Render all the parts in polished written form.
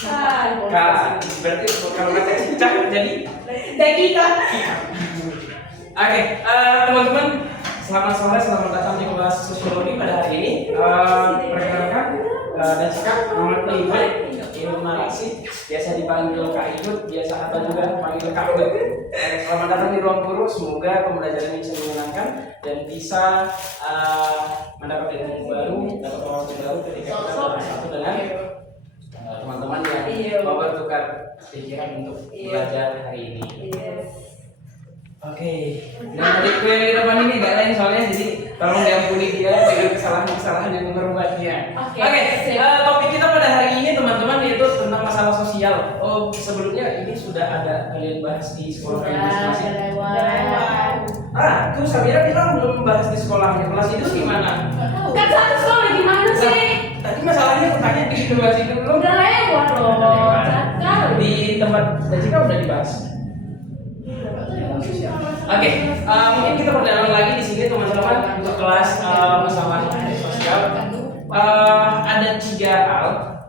Berarti kalau kata cicak jadi Dakika. Oke, teman-teman, selamat sore, selamat datang di kelas sosiologi pada hari ini. Perkenalkan, dan sikap nama Ibu Narasi, biasa dipanggil Kak Ibu, biasa apa juga dipanggil Kak Ibu. Selamat datang di ruang guru. Semoga pembelajaran ini bisa menyenangkan dan bisa mendapat ilmu baru, dapat wawasan baru ketika kita bersatu dengan teman-teman yang mau bertukar pikiran untuk belajar hari ini. Oke, dan tadi gue di depan ini gak lain soalnya, jadi tolong diampuni dia dengan kesalahan-kesalahan yang memperubah dia. Oke, topik kita pada hari ini teman-teman yaitu tentang masalah sosial. Oh, sebelumnya ini sudah ada kalian bahas di sekolah kalian masing-masing. Tuh Samira bilang belum membahas di sekolahnya. Kelas itu gimana? Kan satu sekolah gimana sih? Tadi masalahnya tanya di dua situ belum. Udah lewat loh. Di tempat Jessica udah dibahas. Oke, mungkin kita perdalam lagi di sini teman-teman untuk kelas masalah sosial. Ada 3 hal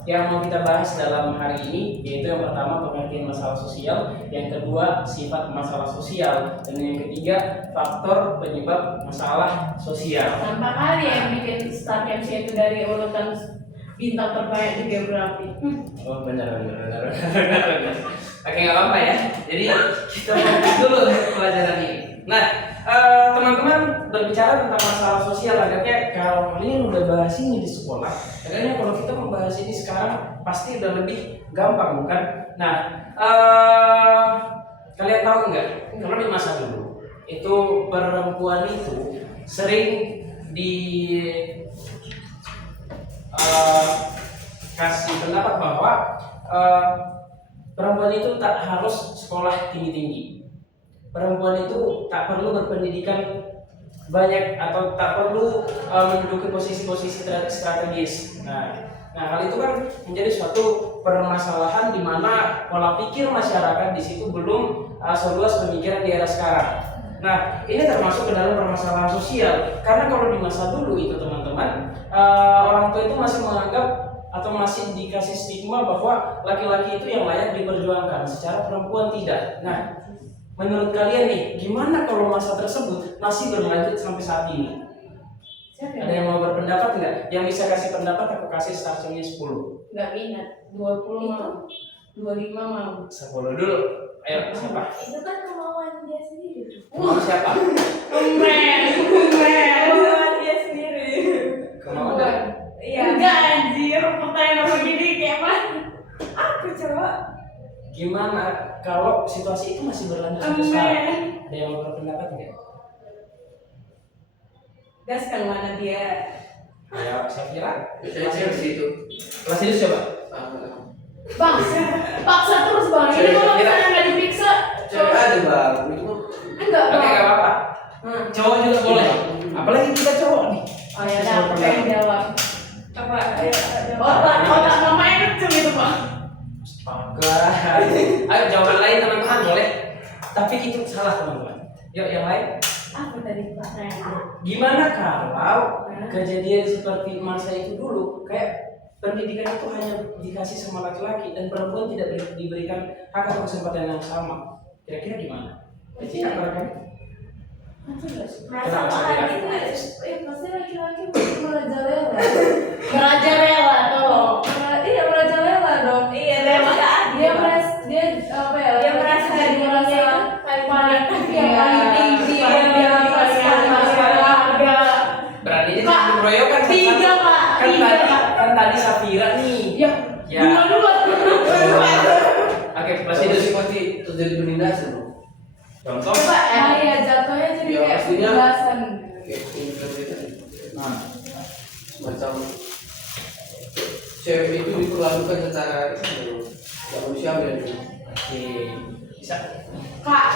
yang mau kita bahas dalam hari ini, yaitu yang pertama pengertian masalah sosial, yang kedua sifat masalah sosial, dan yang ketiga faktor penyebab masalah sosial. Nampak kali yang bikin Star MC itu dari urutan bintang terbaik di geografi. Oh benar. Oke, nggak apa-apa ya. Jadi kita fokus dulu pelajaran ini. Nah, teman-teman berbicara tentang masalah sosial, agaknya kalau kalian udah bahas ini di sekolah, agaknya kalau kita membahas ini sekarang pasti udah lebih gampang, bukan? Nah, kalian tahu nggak? Kalau di masa dulu itu perempuan itu sering di kasih pendapat bahwa perempuan itu tak harus sekolah tinggi-tinggi. Perempuan itu tak perlu berpendidikan banyak atau tak perlu menduduki posisi-posisi strategis. Nah, hal itu kan menjadi suatu permasalahan di mana pola pikir masyarakat di situ belum seluas pemikiran di era sekarang. Nah, ini termasuk ke dalam permasalahan sosial. Karena kalau di masa dulu itu teman-teman, orang tua itu masih menganggap atau masih dikasih stigma bahwa laki-laki itu yang layak diperjuangkan, secara perempuan tidak. Nah, menurut kalian nih, gimana kalau masa tersebut masih berlanjut sampai saat ini? Ada yang mau berpendapat nggak? Yang bisa kasih pendapat aku kasih startnya 10. Nggak minat, 20 mau, 25 mau. 10 dulu. Ayo, siapa? Itu kan kemauan dia sendiri. Mau siapa? Keren. Kemauan dia sendiri. Kemauan. Iya. Enggak anjir, pertanyaan apa gini kayak mana? Aku coba. Gimana kalau situasi itu masih berlanjut sampai sekarang? Ada yang mau berpendapat nggak? Gas kan mana dia? Ayo, saya kira. Saya di situ. Kelas itu coba. Bang, paksa terus bang. Ini kalau misalnya nggak dipiksa, Cewek ada bang, itu enggak Oke, bang. nggak apa-apa. Cowok juga boleh. Apalagi kita cowok nih. Oh ya udah, aku pengen jawab. Apa? Ayo. Otak mamanya kecil gitu bang. Astaga. Ayo jawaban lain teman-teman boleh. Tapi itu salah teman-teman. Yuk yang lain. Apa tadi pertanyaannya? Gimana kalau kejadian seperti masa itu dulu, kayak pendidikan itu hanya dikasih sama laki-laki dan perempuan tidak diberikan hak atau kesempatan yang sama? Kira-kira gimana? Jadi kan? Masalah itu pasti laki-laki merajalela. Merajalela tolong. Iya merajalela dong. Iya dia merasa apa ya? Dia merasa dirinya paling tinggi, yang tinggi, yang harga. Berani aja jadi keroyokan. Tiga pak. Kan tadi Safira nih. Ya. Dua. Oke, kelas itu itu seperti terjadi penindasan. contoh. Coba ya jatuhnya jadi Ya, kayak pastinya. pembahasan. Kayak ini kan Nah, macam cewek itu diperlakukan secara tidak manusiawi dan oke, bisa. Kak,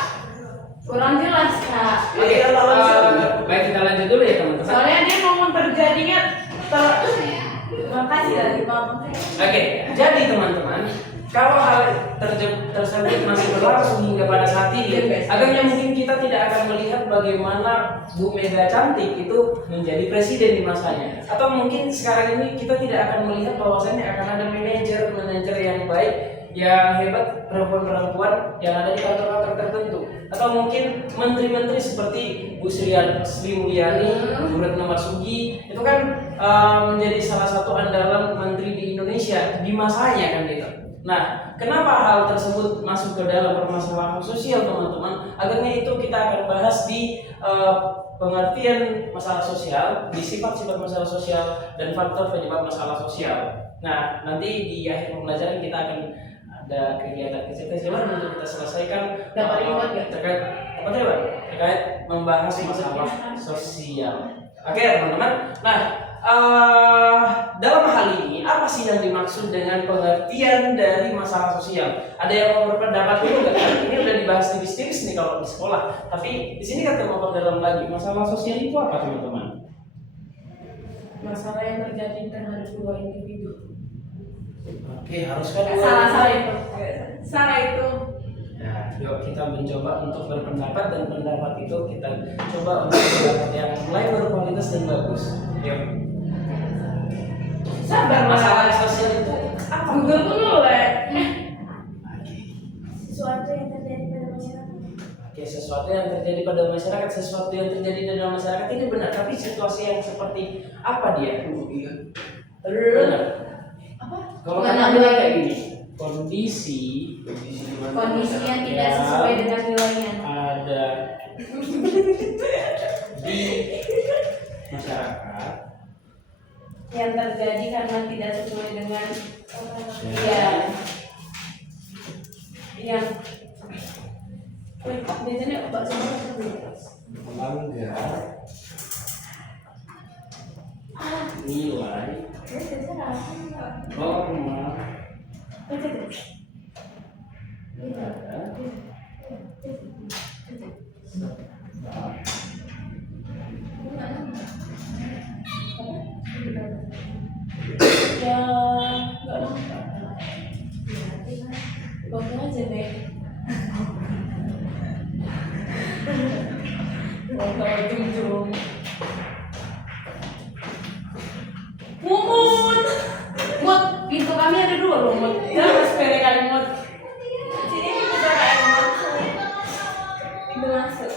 kurang jelas kak. Oke, baik kita lanjut dulu ya teman-teman. Soalnya dia ngomong terjadinya Makasih dari bang. Oke, jadi teman-teman, kalau hal tersebut masih berlangsung hingga pada saat ini, agaknya mungkin kita tidak akan melihat bagaimana Bu Mega Cantik itu menjadi presiden di masanya. Atau mungkin sekarang ini kita tidak akan melihat bahwasanya akan ada manajer yang baik, yang hebat perempuan-perempuan yang ada di kantor-kantor tertentu, atau mungkin menteri-menteri seperti Bu Sri Mulyani, Bu Retno Marsudi, itu kan menjadi salah satu andalan menteri di Indonesia di masanya kan gitu. Nah, kenapa hal tersebut masuk ke dalam permasalahan sosial teman-teman? Akhirnya itu kita akan bahas di pengertian masalah sosial, di sifat-sifat masalah sosial dan faktor penyebab masalah sosial. Nah, nanti di akhir pembelajaran kita akan ada kegiatan kecil-kecilan untuk kita selesaikan Dapat reward nggak? terkait membahas masalah sosial. Oke teman-teman. Nah, dalam hal ini apa sih yang dimaksud dengan pengertian dari masalah sosial? Ada yang mau berpendapat dulu nggak? Ini udah dibahas tipis-tipis nih kalau di sekolah. Tapi di sini kita mau perdalam lagi. Masalah sosial itu apa teman-teman? Masalah yang terjadi terhadap dua individu. Oke, harus kan? Salah itu. Nah, yuk kita mencoba untuk berpendapat dan pendapat itu kita coba untuk pendapat yang mulai berkualitas dan bagus. Yuk. Sabar Masalah sosial itu apa? Google tuh nolak. Sesuatu yang terjadi pada masyarakat. Oke, sesuatu yang terjadi pada masyarakat, sesuatu yang terjadi dalam masyarakat ini benar, tapi situasi yang seperti apa dia? Benar. Apa? Kalau Mana kata bilang nilai? kayak gini, kondisi Kondisi yang tidak Ya. sesuai dengan nilainya. ada di masyarakat Yang terjadi karena tidak sesuai dengan Ya. yang biasanya bakso melanggar nilai norma negara ya nggak nangka bakso aja deh bakal ujung Mumun Mut, pintu kami ada dua loh Mut jangan sepele kali Mut Sini kita kayak pintu masuk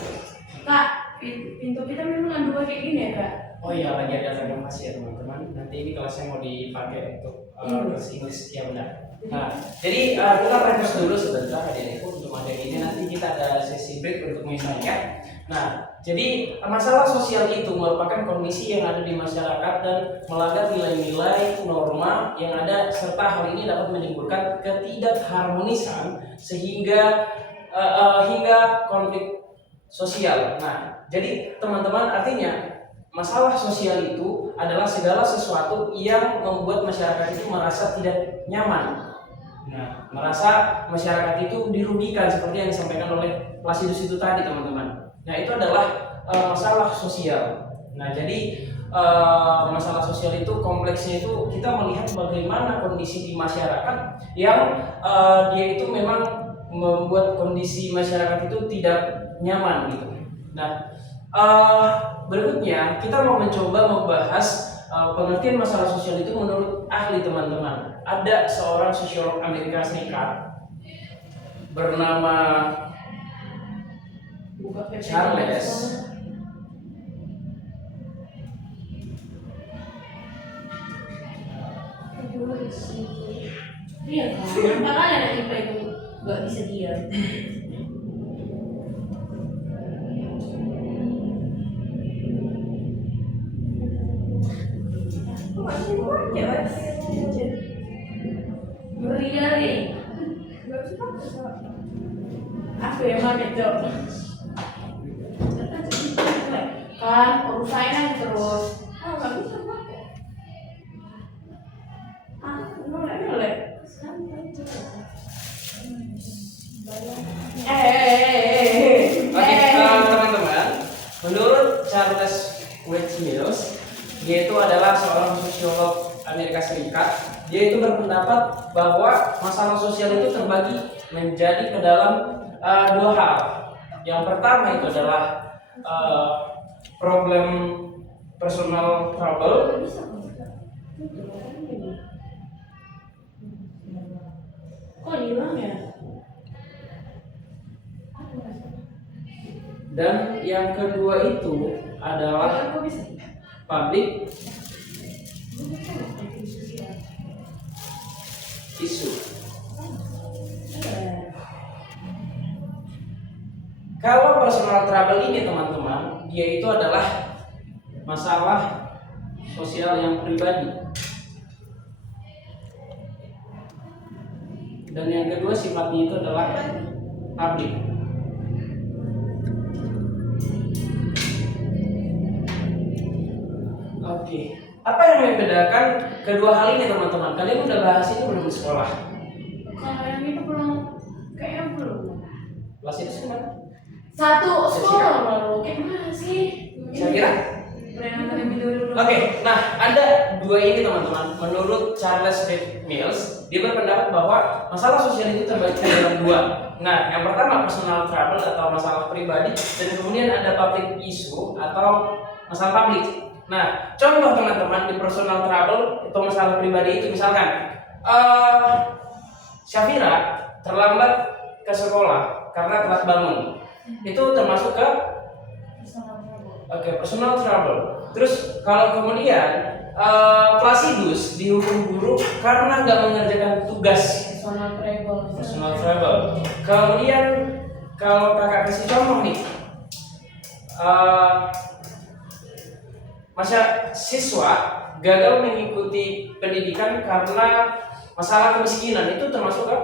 Kak, pintu kita memang ada dua kayak gini ya Kak? Oh iya, lagi ada renovasi ya teman-teman. Nanti ini kelasnya mau dipakai untuk kelas Inggris ya benar. Nah, jadi kita refresh dulu sebentar adik-adikku untuk materi ini. Nanti kita ada sesi break untuk mengingatnya. Nah, jadi masalah sosial itu merupakan kondisi yang ada di masyarakat dan melanggar nilai-nilai norma yang ada serta hal ini dapat menimbulkan ketidakharmonisan sehingga hingga konflik sosial. Nah, jadi teman-teman artinya masalah sosial itu adalah segala sesuatu yang membuat masyarakat itu merasa tidak nyaman. Nah, merasa masyarakat itu dirugikan seperti yang disampaikan oleh Placidus itu tadi teman-teman. Nah, itu adalah masalah sosial. Nah, jadi masalah sosial itu kompleksnya itu kita melihat bagaimana kondisi di masyarakat yang dia itu memang membuat kondisi masyarakat itu tidak nyaman gitu. Nah, berikutnya kita mau mencoba membahas pengertian masalah sosial itu menurut ahli teman-teman. Ada seorang sosiolog Amerika Serikat bernama Charles. Iya kan? Makanya ada tipe itu nggak bisa diam. Ngeri kali. Aku yang pakai Cok. Kan urusannya terus. Oh nggak bisa pakai. Nolak. Oke, teman-teman. Menurut Charles Mills, dia itu adalah seorang sosiolog Amerika Serikat. Dia itu berpendapat bahwa masalah sosial itu terbagi menjadi ke dalam dua hal. Yang pertama itu adalah problem personal trouble. Kok hilang ya? Dan yang kedua itu adalah Kok bisa? public issue. Kalau personal trouble ini teman-teman, dia itu adalah masalah sosial yang pribadi. Dan yang kedua sifatnya itu adalah public. Oke, apa yang membedakan kedua hal ini teman-teman? Kalian udah bahas ini belum di sekolah? Kalau yang itu belum, kayaknya belum. Kelas itu mana? Satu sekolah baru, kayak mana sih? Saya kira. Oke, nah ada dua ini teman-teman. Menurut Charles F. Mills, dia berpendapat bahwa masalah sosial itu terbagi dalam dua. Nah, yang pertama personal trouble atau masalah pribadi, dan kemudian ada public issue atau masalah publik. Nah, contoh teman-teman di personal trouble atau masalah pribadi itu misalkan, Syafira terlambat ke sekolah karena telat bangun. Itu termasuk ke personal trouble. Terus kalau kemudian Placidus dihukum guru karena nggak mengerjakan tugas. Personal trouble. Kemudian kalau kakak kasih contoh nih, siswa gagal mengikuti pendidikan karena masalah kemiskinan, itu termasuk ke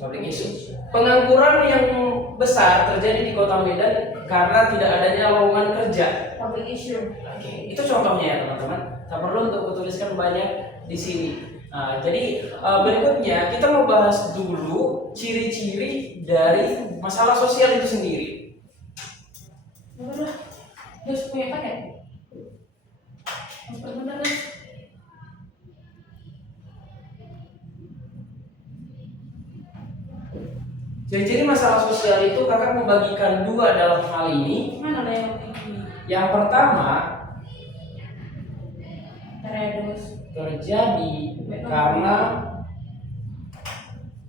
public issue. Pengangguran yang besar terjadi di Kota Medan karena tidak adanya lowongan kerja. Public issue. Oke, itu contohnya ya teman-teman. Tak perlu untuk tuliskan banyak di sini. Nah, jadi berikutnya kita mau bahas dulu ciri-ciri dari masalah sosial itu sendiri. Udah, terus punya paket. Bener kan? Ciri-ciri masalah sosial itu kakak membagikan dua dalam hal ini. Mana ada yang ini? Yang pertama terjadi karena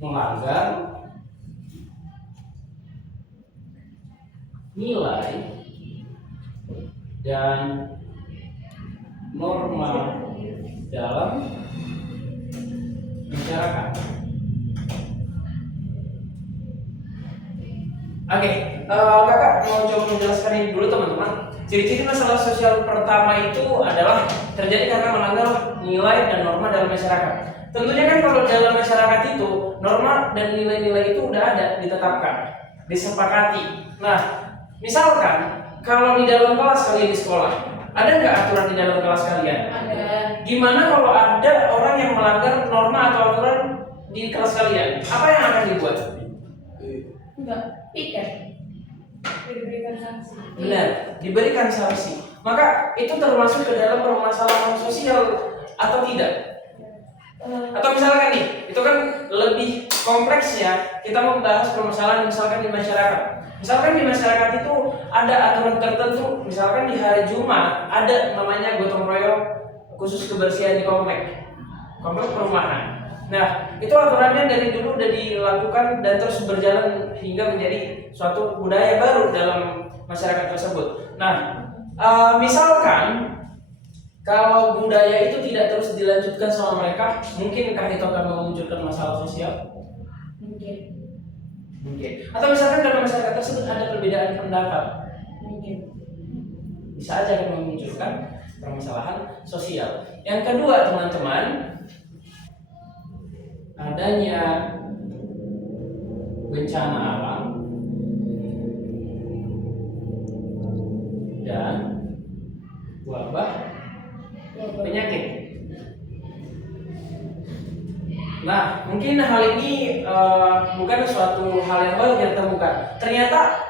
melanggar nilai dan norma dalam masyarakat. Oke, kakak mau coba menjelaskan ini dulu teman-teman. Ciri-ciri masalah sosial pertama itu adalah terjadi karena melanggar nilai dan norma dalam masyarakat. Tentunya kan kalau dalam masyarakat itu norma dan nilai-nilai itu udah ada, ditetapkan, disepakati. Nah, misalkan kalau di dalam kelas kalian di sekolah, ada nggak aturan di dalam kelas kalian? Ada. Gimana kalau ada orang yang melanggar norma atau aturan di kelas kalian? Apa yang akan dibuat? Enggak, piket. Diberikan sanksi. Benar, diberikan sanksi. Maka itu termasuk ke dalam permasalahan sosial atau tidak? Atau misalkan nih, itu kan lebih kompleksnya kita membahas permasalahan misalkan di masyarakat. Misalkan di masyarakat itu ada aturan tertentu, misalkan di hari Jumat ada namanya gotong royong khusus kebersihan di komplek perumahan. Nah, itu aturannya dari dulu udah dilakukan dan terus berjalan hingga menjadi suatu budaya baru dalam masyarakat tersebut. Nah, misalkan kalau budaya itu tidak terus dilanjutkan sama mereka, mungkinkah itu akan memunculkan masalah sosial? Mungkin. Atau misalkan dalam masyarakat tersebut ada perbedaan pendapat, Mungkin. bisa aja akan memunculkan permasalahan sosial. Yang kedua teman-teman, adanya bencana alam dan wabah penyakit. Nah, mungkin hal ini bukan suatu hal yang baru yang ditemukan. Ternyata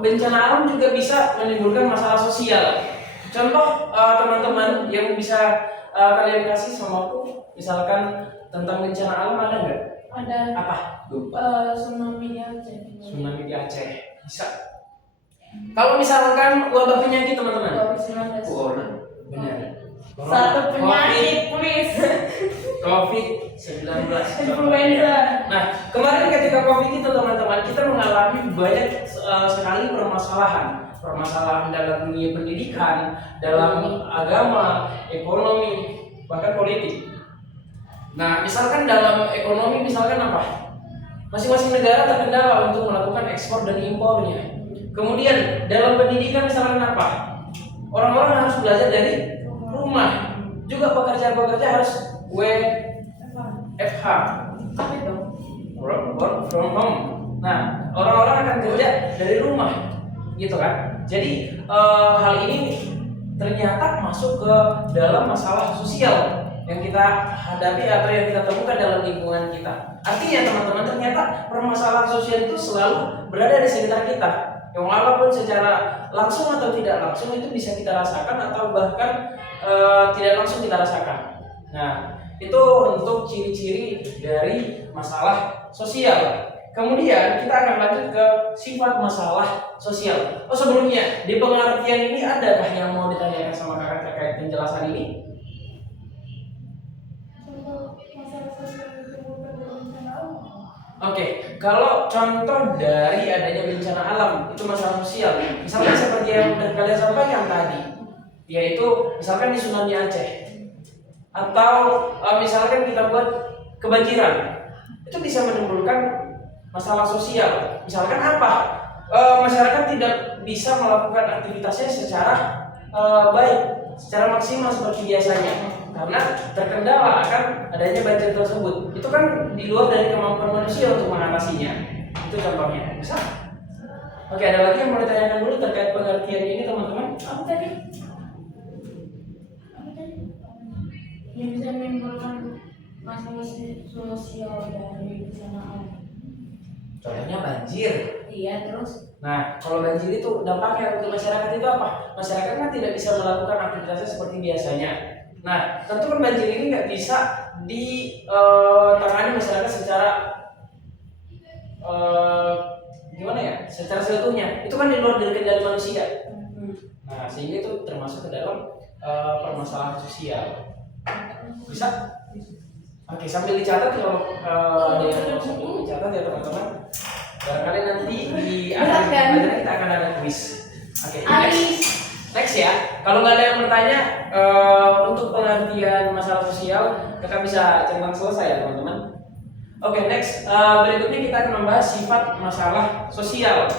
bencana alam juga bisa menimbulkan masalah sosial. Contoh teman-teman yang bisa kalian kasih sama aku, misalkan tentang bencana alam ada nggak? Ada. Apa? Tsunami di Aceh. Tsunami di Aceh. Bisa. Kalau misalkan wabah penyakit teman-teman. Covid-19. Corona. Benar. Satu penyakit, please. COVID-19. Influenza. Nah, kemarin ketika COVID itu teman-teman, kita mengalami banyak sekali permasalahan dalam dunia pendidikan, dalam agama, ekonomi, bahkan politik. Nah, misalkan dalam ekonomi, misalkan apa? Masing-masing negara terkendala untuk melakukan ekspor dan impornya. Kemudian dalam pendidikan misalkan apa? Orang-orang harus belajar dari rumah. Juga pekerja-pekerja harus WFH. Apa itu? Work from home. Nah, orang-orang akan kerja dari rumah, gitu kan? Jadi hal ini ternyata masuk ke dalam masalah sosial yang kita hadapi atau yang kita temukan dalam lingkungan kita. Artinya teman-teman, ternyata permasalahan sosial itu selalu berada di sekitar kita. Yang walaupun secara langsung atau tidak langsung itu bisa kita rasakan atau bahkan tidak langsung kita rasakan. Nah, itu untuk ciri-ciri dari masalah sosial. Kemudian kita akan lanjut ke sifat masalah sosial. Oh, sebelumnya di pengertian ini adakah yang mau ditanyakan sama kakak terkait penjelasan ini? Oke, kalau contoh dari adanya bencana alam itu masalah sosial. Misalnya seperti yang sudah kalian sampaikan tadi, yaitu misalkan di tsunami Aceh, atau misalkan kita buat kebanjiran, itu bisa menimbulkan masalah sosial. Misalkan apa? Masyarakat tidak bisa melakukan aktivitasnya secara baik, secara maksimal seperti biasanya, karena terkendala akan adanya banjir tersebut. Itu kan di luar dari kemampuan manusia untuk mengatasinya. Itu contohnya. Bisa? Oke, ada lagi yang mau ditanyakan dulu terkait pengertian ini, teman-teman? Apa tadi? Yang bisa menimbulkan masalah sosial dari bencana alam. Contohnya banjir. Iya, terus? Nah, kalau banjir itu dampaknya untuk masyarakat itu apa? Masyarakat kan tidak bisa melakukan aktivitasnya seperti biasanya. Nah, tentu kan banjir ini nggak bisa ditangani masyarakat secara gimana ya? Secara seutuhnya. Itu kan di luar dari kendali manusia. Nah, sehingga itu termasuk ke dalam permasalahan sosial. Bisa? Oke, sambil dicatat kalau ada yang mau sambil dicatat ya teman-teman. Barangkali nanti di akhir pelajaran kita akan ada quiz. Oke, next ya. Kalau nggak ada yang bertanya untuk pengertian masalah sosial, kita bisa centang selesai ya teman-teman. Oke, next. Berikutnya kita akan membahas sifat masalah sosial.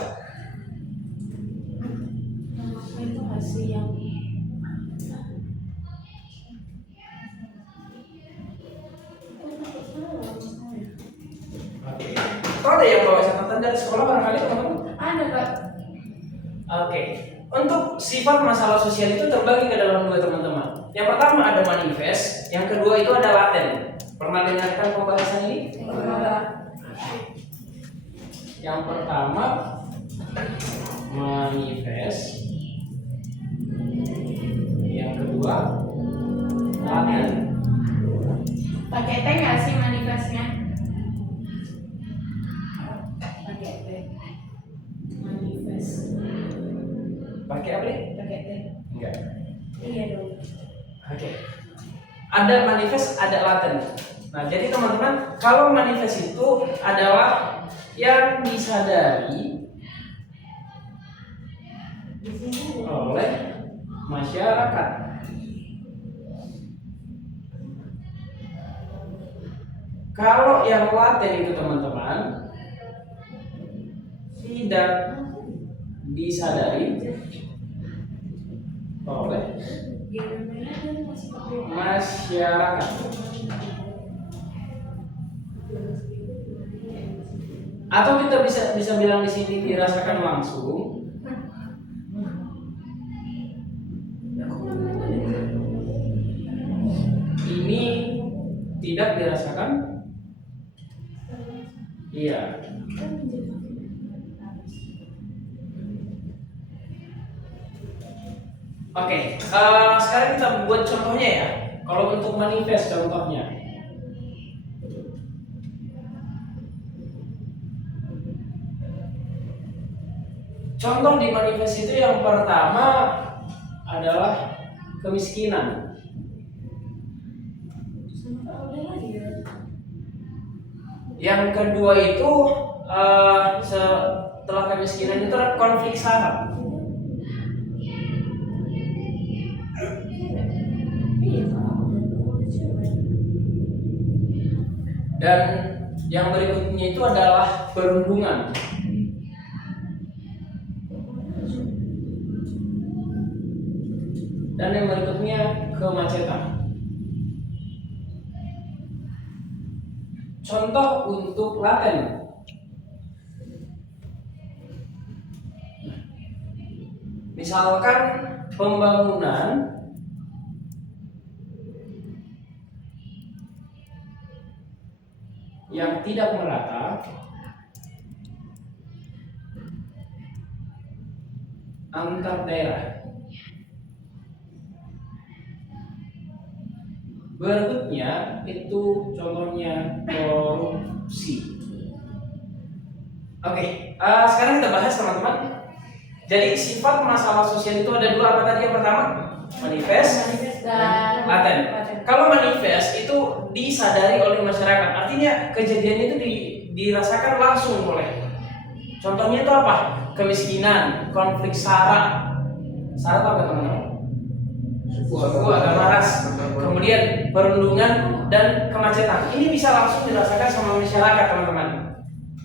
Itu hasil yang Kalau ada yang bawa catatan dari sekolah barangkali teman-teman? ada, Kak. Oke, untuk sifat masalah sosial itu terbagi ke dalam dua teman-teman. Yang pertama ada manifest, yang kedua itu ada laten. Pernah dengarkan pembahasan ini? Yang pertama manifest, yang kedua laten. Pakai T nggak sih manifestnya? Pakai T. Manifest. Pakai apa nih? Pakai T. Enggak. Iya dong. Oke. Ada manifest, ada laten. Nah, jadi teman-teman, kalau manifest itu adalah yang disadari oleh masyarakat. Kalau yang laten itu teman-teman tidak disadari oleh masyarakat. Atau kita bisa bilang di sini dirasakan langsung. Ini tidak dirasakan. Iya. Oke, sekarang kita buat contohnya ya. Kalau untuk manifest contohnya. Contoh di manifest itu yang pertama adalah kemiskinan. Yang kedua itu setelah kemiskinan itu ada konflik SARA. Dan yang berikutnya itu adalah perundungan. Dan yang berikutnya kemacetan. Contoh untuk laten. Misalkan pembangunan yang tidak merata antar daerah. Berikutnya itu contohnya korupsi. Oke, sekarang kita bahas teman-teman. Jadi sifat masalah sosial itu ada dua, apa tadi yang pertama? Manifest dan laten. Kalau manifest itu disadari oleh masyarakat, artinya kejadian itu dirasakan langsung oleh. Contohnya itu apa? Kemiskinan, konflik SARA. SARA apa teman-teman? Suku agama ras, kemudian perundungan dan kemacetan. Ini bisa langsung dirasakan sama masyarakat teman-teman.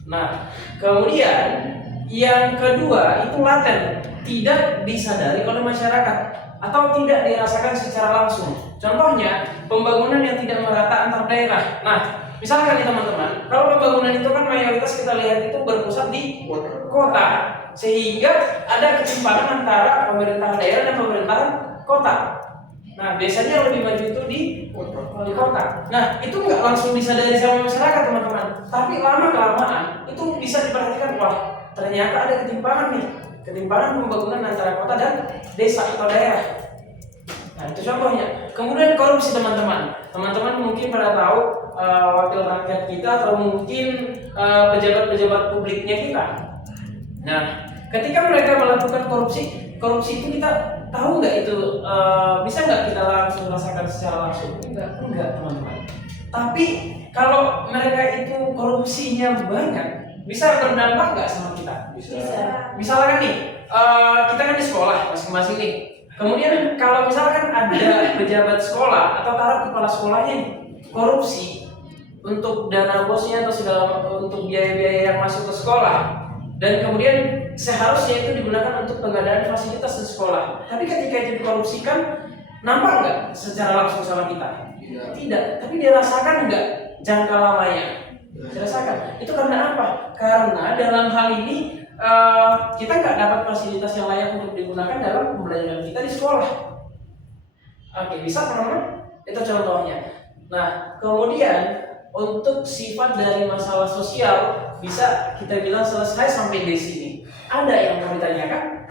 Nah, kemudian yang kedua itu laten, tidak disadari oleh masyarakat atau tidak dirasakan secara langsung. Contohnya pembangunan yang tidak merata antar daerah. Nah, misalkan nih teman-teman, kalau pembangunan itu kan mayoritas kita lihat itu berpusat di kota, sehingga ada ketimpangan antara pemerintahan daerah dan pemerintahan kota. Nah, biasanya lebih maju itu di kota. Nah, itu nggak langsung disadari sama masyarakat teman-teman, tapi lama kelamaan itu bisa diperhatikan, wah ternyata ada ketimpangan nih, ketimpangan pembangunan antara kota dan desa atau daerah. Nah, itu contohnya. Kemudian korupsi teman-teman. Teman-teman mungkin pada tahu wakil rakyat kita atau mungkin pejabat-pejabat publiknya kita. Nah, ketika mereka melakukan korupsi itu kita tahu nggak itu bisa nggak kita langsung rasakan secara langsung? Enggak teman-teman. Tapi kalau mereka itu korupsinya banyak, bisa berdampak nggak sama kita? Bisa. Misalkan nih, kita kan di sekolah masing-masing nih. Kemudian kalau misalkan ada pejabat sekolah atau taruh kepala sekolahnya nih, korupsi untuk dana bosnya atau segala untuk biaya-biaya yang masuk ke sekolah, dan kemudian seharusnya itu digunakan untuk pengadaan fasilitas di sekolah. Tapi ketika itu dikorupsikan, nampak nggak secara langsung sama kita? Tidak. Tapi dirasakan nggak jangka lamanya? Dirasakan. Itu karena apa? Karena dalam hal ini kita nggak dapat fasilitas yang layak untuk digunakan dalam pembelajaran kita di sekolah. Oke, bisa teman-teman? Itu contohnya. Nah, kemudian untuk sifat dari masalah sosial bisa kita bilang selesai sampai di sini. Ada yang mau ditanyakan?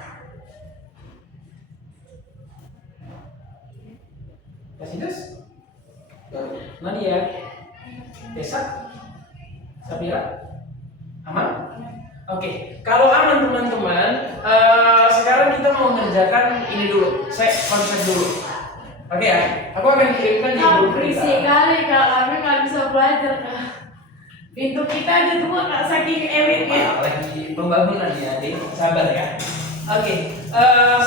Kasidas? Nadia? Desa? Sapira? Aman? Oke, kalau aman teman-teman, sekarang kita mau mengerjakan ini dulu, konsep dulu. Oke ya, aku akan kirimkan di grup Berisik kita. kali kak, kami nggak bisa belajar kak. Pintu kita aja tuh kak, saking elitnya. Lagi pembangunan ya, adik. Sabar ya. Oke,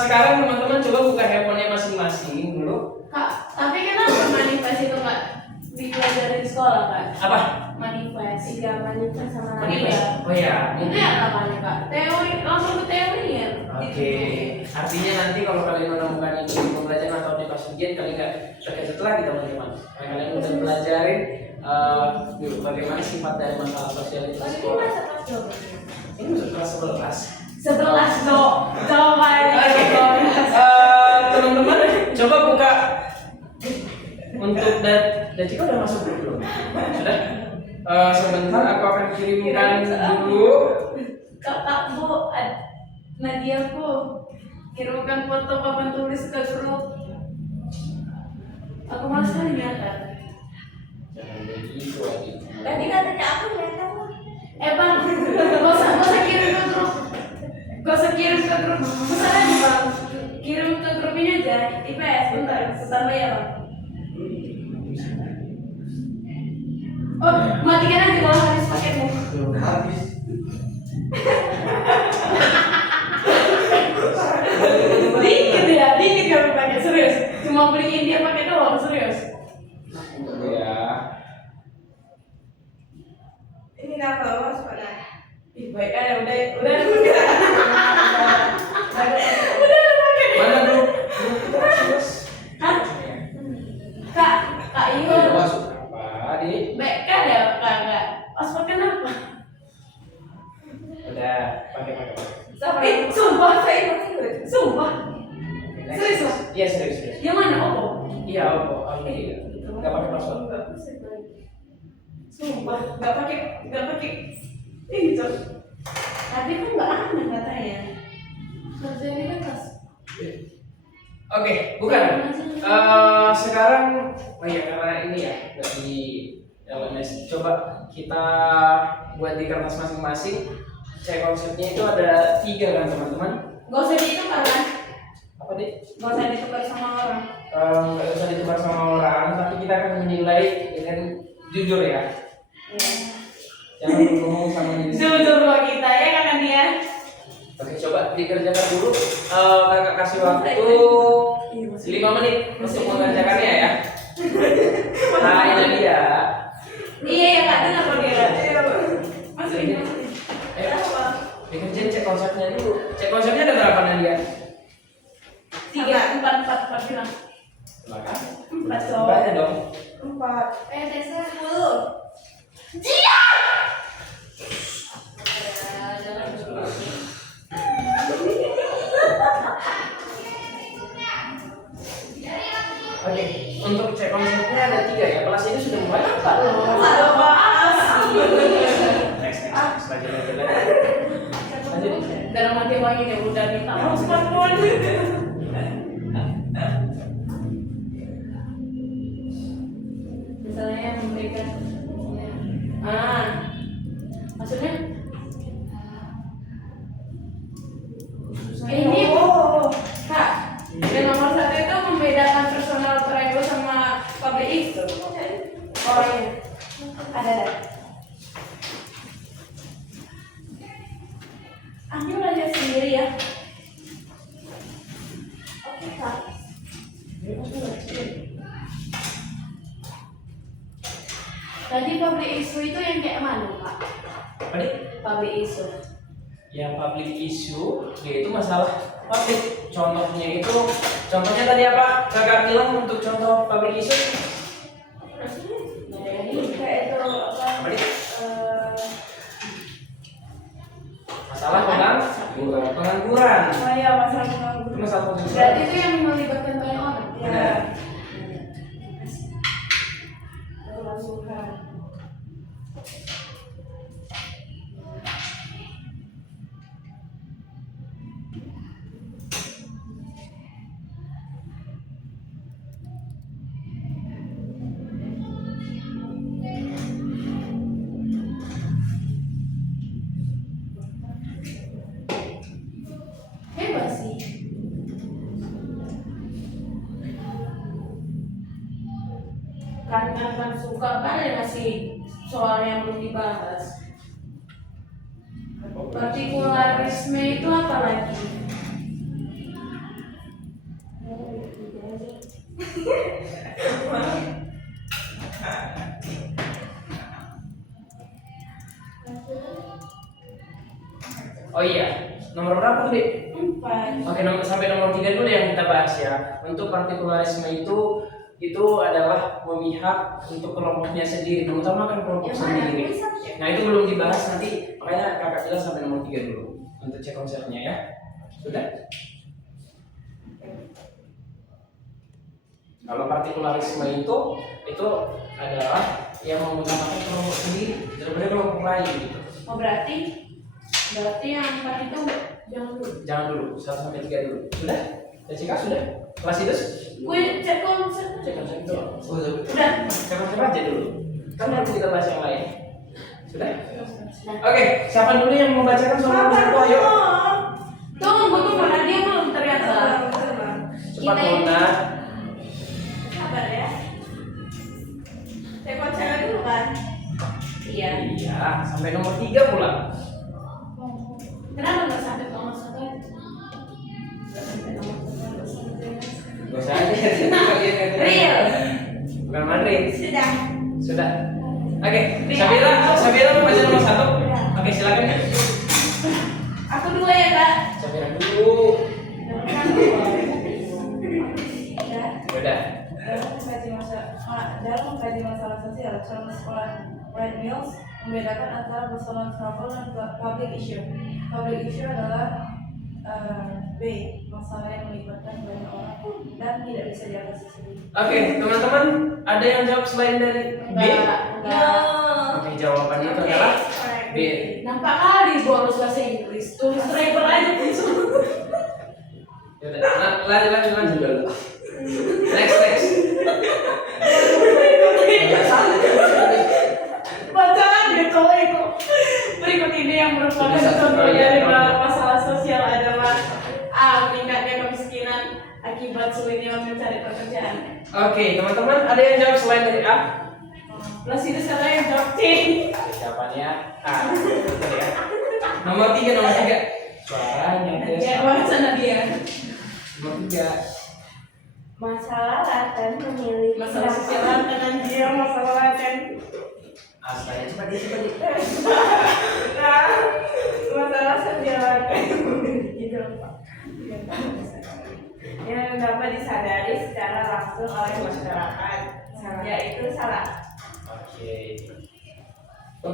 sekarang teman-teman coba buka handphonenya masing-masing dulu. Kak, tapi kenapa manifest itu kak dipelajari di sekolah kak? Apa? Manifest. Tiga manifest sama Manifest. Oh ya. Itu yang namanya kak. Teori, langsung ke teori ya. Oke, artinya nanti kalau kalian menemukan ini di pembelajaran atau di kelas ujian kalian nggak terkejut lagi teman-teman. Karena kalian udah belajarin bagaimana sifat dari masalah sosial itu di sekolah. Ini masuk kelas 11. 11 dok, jawabannya. Oke, teman-teman coba buka untuk dan Cika udah masuk belum? Sudah? Sebentar aku akan kirimkan dulu. Kakak bu, Nadia bu, kirimkan foto papan tulis ke grup. Aku masalah kan. Jangan begitu lagi. Tadi katanya aku lihat apa? Bang, gak usah kirim ke grup. Gak usah kirim ke grup. Bentar aja bang, kirim ke grup ini aja. IPS, bentar, pertama ya bang. Oh, matikan aja kalau harus habis. Dikit kami pakai serius. Cuma beliin dia pakai doang serius. Ya. Ini kenapa mas pada? Ih baik aja udah Mana bro? Kita serius. Hah? Kak Iyo. Udah masuk. Apa di? Baik kan ya kak? Paspor kenapa? Udah pakai. Sumpah saya sumpah. Next. Serius, Mas? Iya serius. Yang mana Oppo? Iya Oppo. Nggak pakai password. Sumpah, nggak pakai ini tuh. Tadi kan nggak aneh katanya. Kerja ini kan pas. Oke, bukan. Sekarang, karena ini ya dari LMS. Coba kita buat di kertas masing-masing. Cek konsepnya itu ada 3 kan teman-teman. Gak usah ditukar kan? Apa deh? Gak usah ditukar sama orang. Nggak usah ditukar sama orang, tapi kita akan menilai dengan jujur ya. Jangan ngomong sama diri. Jujur loh kita ya kan dia. Oke, coba dikerjakan dulu. Kakak kasih waktu 5 menit untuk mengerjakannya ya. Nah, ini dia. Iya ya kak, dengar kok dia. Masukin. Dikerjain cek konsepnya dulu. Cek konsepnya ada berapa Nadia? 3, 4 bilang. Silakan. 4 cowok. Banyak dong. 4. Desa 10. Oke, untuk cek konsepnya ada 3 ya. Kelas ini sudah mulai apa? Ada apa sih? Next. Lanjut. Dalam hati bang ini udah minta mau smartphone. Misalnya yang memberikan, maksudnya ini kak, yang nomor 1 itu membedakan personal travel sama public itu orangnya ada. Aku belajar sendiri ya. Oke kak. Tadi public issue itu yang kayak mana kak? Apa nih? Public issue. Yang public issue yaitu masalah publik. Contohnya tadi apa? Kakak bilang untuk contoh public issue. Kayak itu apa? Apa nih? Masalah pengangguran. Oh iya masalah Itu pengangguran. masalah pengangguran. Berarti itu yang melibatkan banyak orang. Benar. Pengangguran. Hebat sih. Kan suka kali masih soal yang belum dibahas. Partikularisme itu apa lagi? Oh iya, nomor berapa tuh Dik? 4. Oke, sampai nomor 3 dulu yang kita bahas ya. Untuk partikularisme itu adalah memihak untuk kelompoknya sendiri, mengutamakan kelompok Yang mana? sendiri. Tulisannya? Nah itu belum dibahas nanti, makanya kakak jelas sampai nomor 3 dulu untuk cek konsepnya ya. Sudah. Kalau partikularisme itu adalah yang mengutamakan kelompok sendiri daripada kelompok lain gitu. Oh berarti yang 4 itu jangan dulu. Jangan dulu, 1 sampai 3 dulu. Sudah? CK sudah? Kelas itu? Gue cek konsep. Cek konsep doang. Oh, tapi Udah. Cek konsep aja dulu. Kan nanti kita bahas yang lain. Sudah? Oke, siapa dulu yang membacakan soal nomor 1? Ayo. Tunggu mana dia belum ternyata. Cepat Mona. Sabar ya. Cek konsepnya dulu kan. sekian. Iya, sampai nomor 3 pula. Kenapa nggak sampai nomor 1? Nggak sampai nomor 1. Gak usah aja. Real. Bukan Madrid. Sudah. Oke, Sabira mau baca nomor 1. Oke, silakan. Aku 2 ya kak. Sabira dulu. Udah. Dalam mengkaji masalah sosial, calon sekolah White Mills membedakan antara personal trouble dan public issue. Public issue adalah B. Masalah yang melibatkan banyak orang dan tidak bisa diatasi sendiri. Oke, teman-teman, ada yang jawab selain dari B? Enggak. Oke, jawabannya itu adalah B. Nampak kali bolos bahasa Inggris. Tulis driver aja please. Yaudah, lanjut dulu. Next. Bacaan gitu itu. Berikut ini yang merupakan contoh dari masalah sosial adalah A. Meningkatnya kemiskinan akibat sulitnya mencari pekerjaan. Oke, teman-teman, ada yang jawab selain dari A? Plus itu saya yang jawab C. Jawabannya A. Betul ya. Nomor 3. Suaranya Ya, mana dia? Nomor 3. Masalah laten memiliki Masalah sosial dengan dia masalah kan. Astaga, cepat dia. masalah sosial gitu Pak. Yang dapat disadari secara langsung oleh masyarakat, yaitu salah. Oke.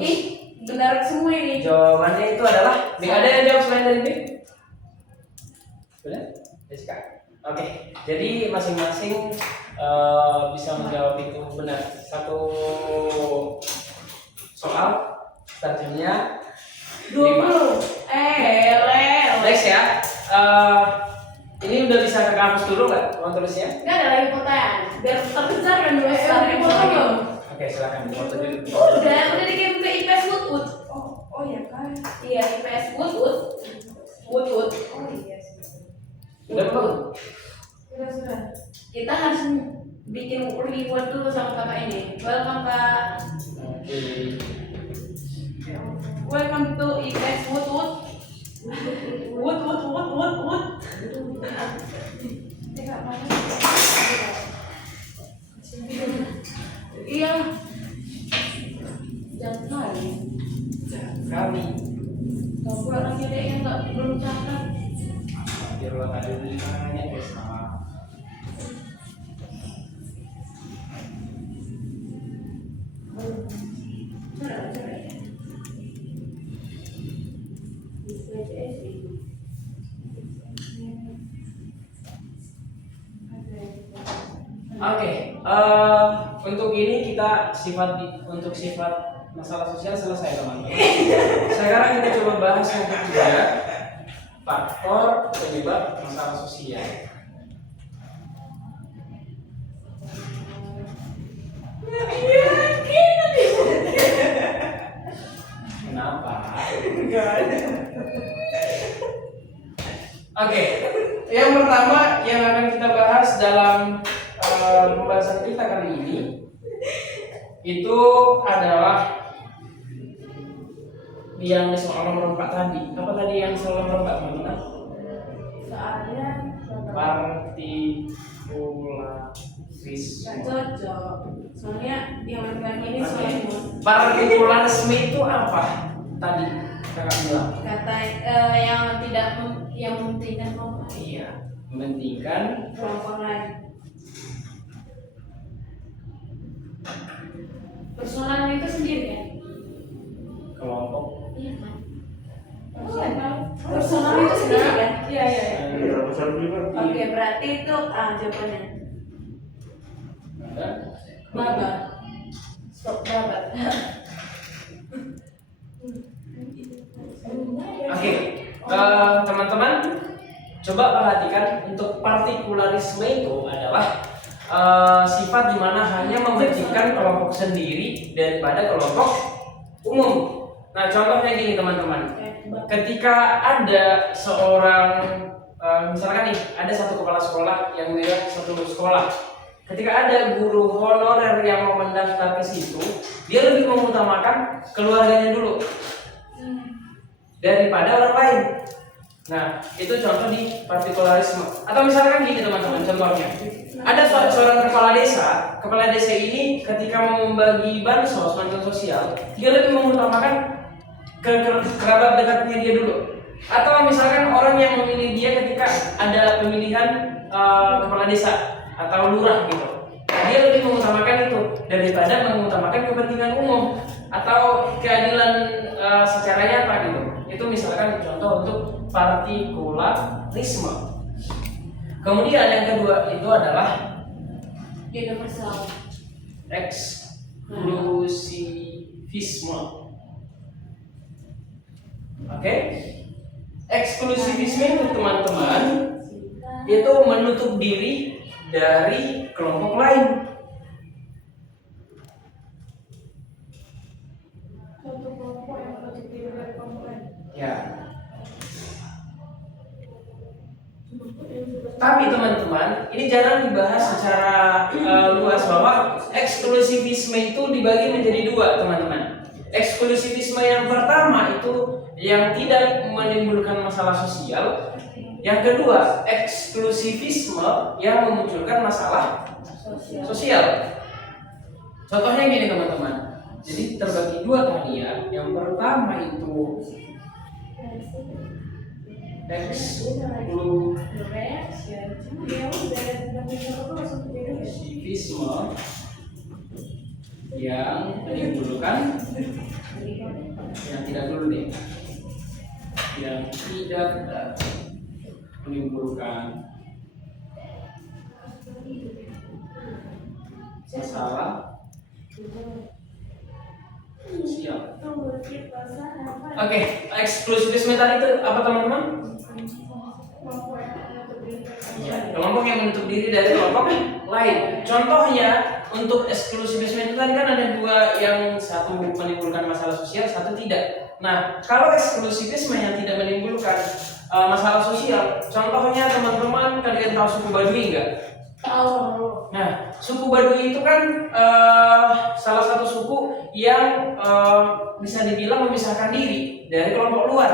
Ih, benar semua ini. Jawabannya itu adalah B. Ada yang jawab selain dari B? Benar? Jessica. Oke, jadi masing-masing bisa menjawab itu benar. Satu soal startnya 20. Next ya. Ini udah bisa ke kampus dulu nggak? Mau tulisnya? Enggak ada lagi pertanyaan. Biar terkejar kan dulu. Oke, silakan. Foto dulu. Udah dikirim ke IPS Woodwood. Oh ya kan. Iya, IPS Woodwood. Oh iya. Udah belum? Sudah. Kita harus bikin reward dulu sama kakak ini. Welcome kak. Oke. Welcome to IPS Woodwood. Wood. Iya. Jangan kali. Kami. Kamu orang yang nggak belum cakap. Biar lo ada di tangannya guys. Oke, untuk ini kita untuk sifat masalah sosial selesai teman-teman. Sekarang kita coba bahas yang ketiga, faktor penyebab masalah sosial. Kenapa? Oke, yang pertama yang akan kita bahas dalam pembahasan kita kali ini itu adalah yang soal nomor 4 tadi. Apa tadi yang soal nomor 4 teman-teman? Soalnya Partikularisme. Gak cocok. Soalnya yang laki-laki ini Oke. soalnya Partikularisme itu apa tadi kakak bilang? kata yang tidak yang mementingkan kelompok Iya, mementingkan kelompok lain. Persoalan itu sendiri ya? kelompok. Iya kan? Personal itu sendiri kan? Iya. Oke, berarti itu jawabannya. Babat. Stop babat. Oke, teman-teman, coba perhatikan untuk partikularisme itu adalah sifat di mana hanya mementingkan kelompok sendiri daripada kelompok umum. Nah, contohnya gini teman-teman, ketika ada seorang misalkan nih ada satu kepala sekolah yang melihat satu sekolah, ketika ada guru honorer yang mau mendaftar ke situ, dia lebih mengutamakan keluarganya dulu daripada orang lain. Nah, itu contoh di partikularisme. Atau misalkan gini teman-teman, contohnya ada seorang kepala desa ini ketika mau membagi bansos, bantuan sosial, dia lebih mengutamakan kerabat dekatnya dia dulu. Atau misalkan orang yang memilih dia ketika ada pemilihan kepala desa atau lurah gitu, dia lebih mengutamakan itu daripada mengutamakan kepentingan umum atau keadilan secara nyata gitu. Itu misalkan contoh untuk partikularisme. Kemudian yang kedua itu adalah universal. Eksklusivisme. Oke? Eksklusivisme itu teman-teman itu menutup diri dari kelompok lain. Suatu kelompok yang menutup diri dari kelompok lain. Ya. Tapi teman-teman, ini jangan dibahas secara luas bahwa eksklusivisme itu dibagi menjadi dua, teman-teman. Eksklusivisme yang pertama itu yang tidak menimbulkan masalah sosial. Yang kedua, eksklusivisme yang memunculkan masalah sosial. Contohnya gini teman-teman. Jadi terbagi dua tadi ya. Yang pertama itu eksklusivisme yang menimbulkan yang tidak dulu nih, yang tidak menimbulkan masalah sosial. Oke, eksklusivisme tadi itu apa teman-teman? Ya, kelompok yang menutup diri dari kelompok lain. Contohnya untuk eksklusivisme itu tadi kan ada dua, yang satu menimbulkan masalah sosial, satu tidak. Nah, kalau eksklusivisme yang tidak menimbulkan masalah sosial, contohnya teman-teman kalian tahu suku Baduy nggak? Tahu. Nah, suku Baduy itu kan salah satu suku yang bisa dibilang memisahkan diri dari kelompok luar.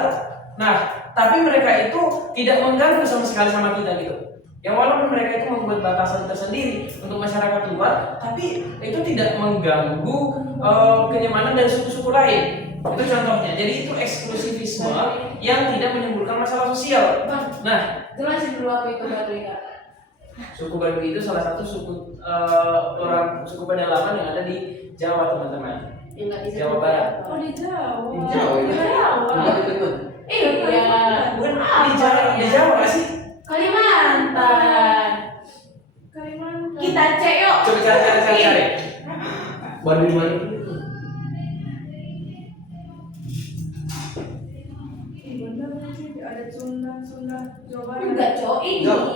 Nah, tapi mereka itu tidak mengganggu sama sekali sama kita gitu. Yang walaupun mereka itu membuat batasan tersendiri untuk masyarakat luar, tapi itu tidak mengganggu kenyamanan dari suku-suku lain. Itu contohnya. Jadi itu eksklusivisme yang tidak menimbulkan masalah sosial. Nah, Jelasin dulu apa itu Baduy, Kak. suku Baduy itu salah satu suku suku pedalaman yang ada di Jawa, teman-teman. Yang nggak bisa Jawa Barat. Oh di Jawa. Di Jawa ya? Bukan di Kalimantan. Iya, Bukan di Jawa nggak sih? Kalimantan. Kalimantan. Kita cek yuk. Coba cari. Baduy mana? Bener sih, ada Sunda, Jawa Barat. Enggak, Cok. Ini Jawa.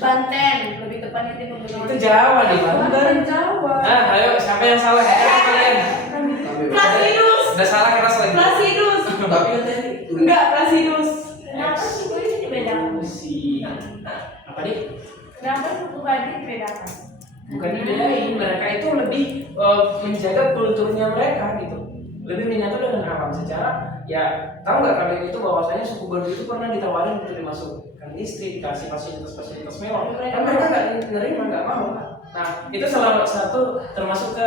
Banten, lebih tepatnya itu Itu Jawa di Banten, Banten. Jawa. Nah, ayo siapa yang salah? Kalian. Placidus. Udah salah keras lagi. Placidus. Tapi kan tadi Enggak, Placidus. Kenapa suku ini dibedakan? Apa nih? Kenapa suku Baduy dibedakan? Bukan dibedain, mereka itu lebih menjaga kulturnya mereka gitu. Lebih menyatu dengan alam secara ya, tahu nggak kalian itu bahwasanya suku Baduy itu pernah ditawarin untuk dimasukkan listrik, dikasih fasilitas mewah. Kan mereka nggak nerima, nggak mau. Nah, itu salah satu termasuk ke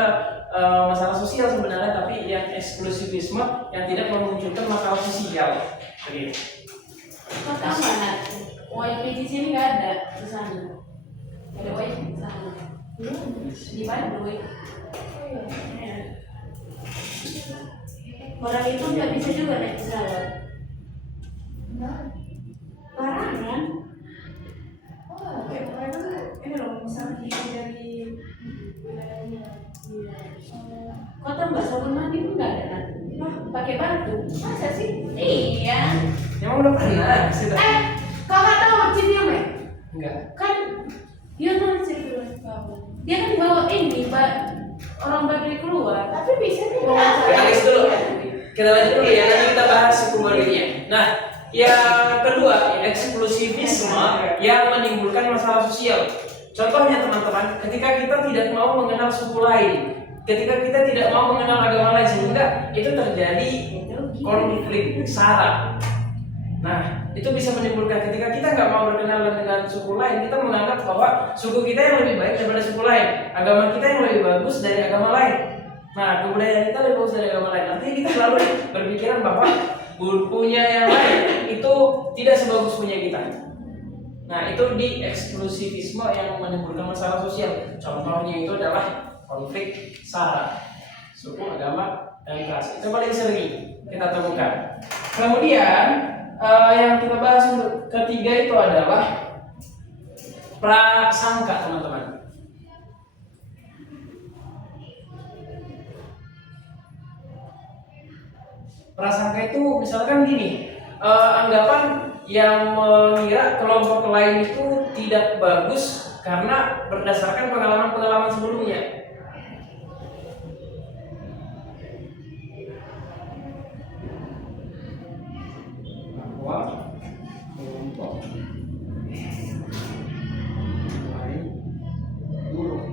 masalah sosial sebenarnya, tapi yang eksklusivisme yang tidak memunculkan masalah sosial. Begitu. Kota mana? YP di sini nggak ada di sana. Nggak ada YP di sana. Di Baduy. Orang itu nggak bisa juga naik pesawat. Larangan. Oke, mereka tuh ini loh, misalnya dari wilayahnya. Kota Mbak Sabun Mandi pun nggak ada kan? Pakai batu. Masa sih? Iya. Emang udah pernah ke situ? Kakak tahu Cimiam ya? Enggak. Kan dia kan dia kan bawa ini orang Baduy keluar, tapi bisa dia Kita next dulu. Kita lanjut dulu ya, nanti kita bahas suku Baduy-nya. Nah, yang kedua, eksklusivisme yang menimbulkan masalah sosial. Contohnya teman-teman, ketika kita tidak mau mengenal suku lain, ketika kita tidak mau mengenal agama lain, sehingga itu terjadi konflik sara. Nah, itu bisa menimbulkan ketika kita nggak mau berkenalan dengan suku lain, kita menganggap bahwa suku kita yang lebih baik daripada suku lain, agama kita yang lebih bagus dari agama lain. Nah, kebudayaan kita lebih bagus dari agama lain. Nanti kita selalu berpikiran bahwa punya yang lain itu tidak sebagus punya kita. Nah, itu di eksklusivisme yang menimbulkan masalah sosial. Contohnya itu adalah konflik sara, suku, agama, dan ras. Itu paling sering kita temukan. Kemudian yang kita bahas untuk ketiga itu adalah prasangka, teman-teman. Prasangka itu misalkan gini, anggapan yang mengira kelompok lain itu tidak bagus karena berdasarkan pengalaman-pengalaman sebelumnya. Bahwa kelompok lain buruk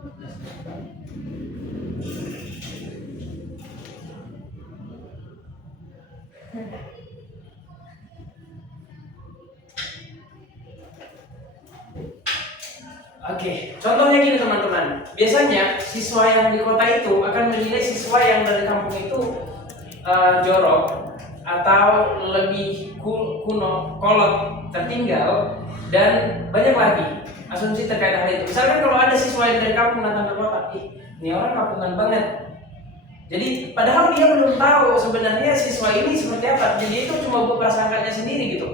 berdasarkan Oke, contohnya gini teman-teman. Biasanya siswa yang di kota itu akan menilai siswa yang dari kampung itu jorok atau lebih kuno, kolot, tertinggal, dan banyak lagi asumsi terkait hal itu. Misalkan kalau ada siswa yang dari kampung datang ke kota, ini orang kampungan banget. Jadi padahal dia belum tahu sebenarnya siswa ini seperti apa. Jadi itu cuma berprasangkanya sendiri gitu.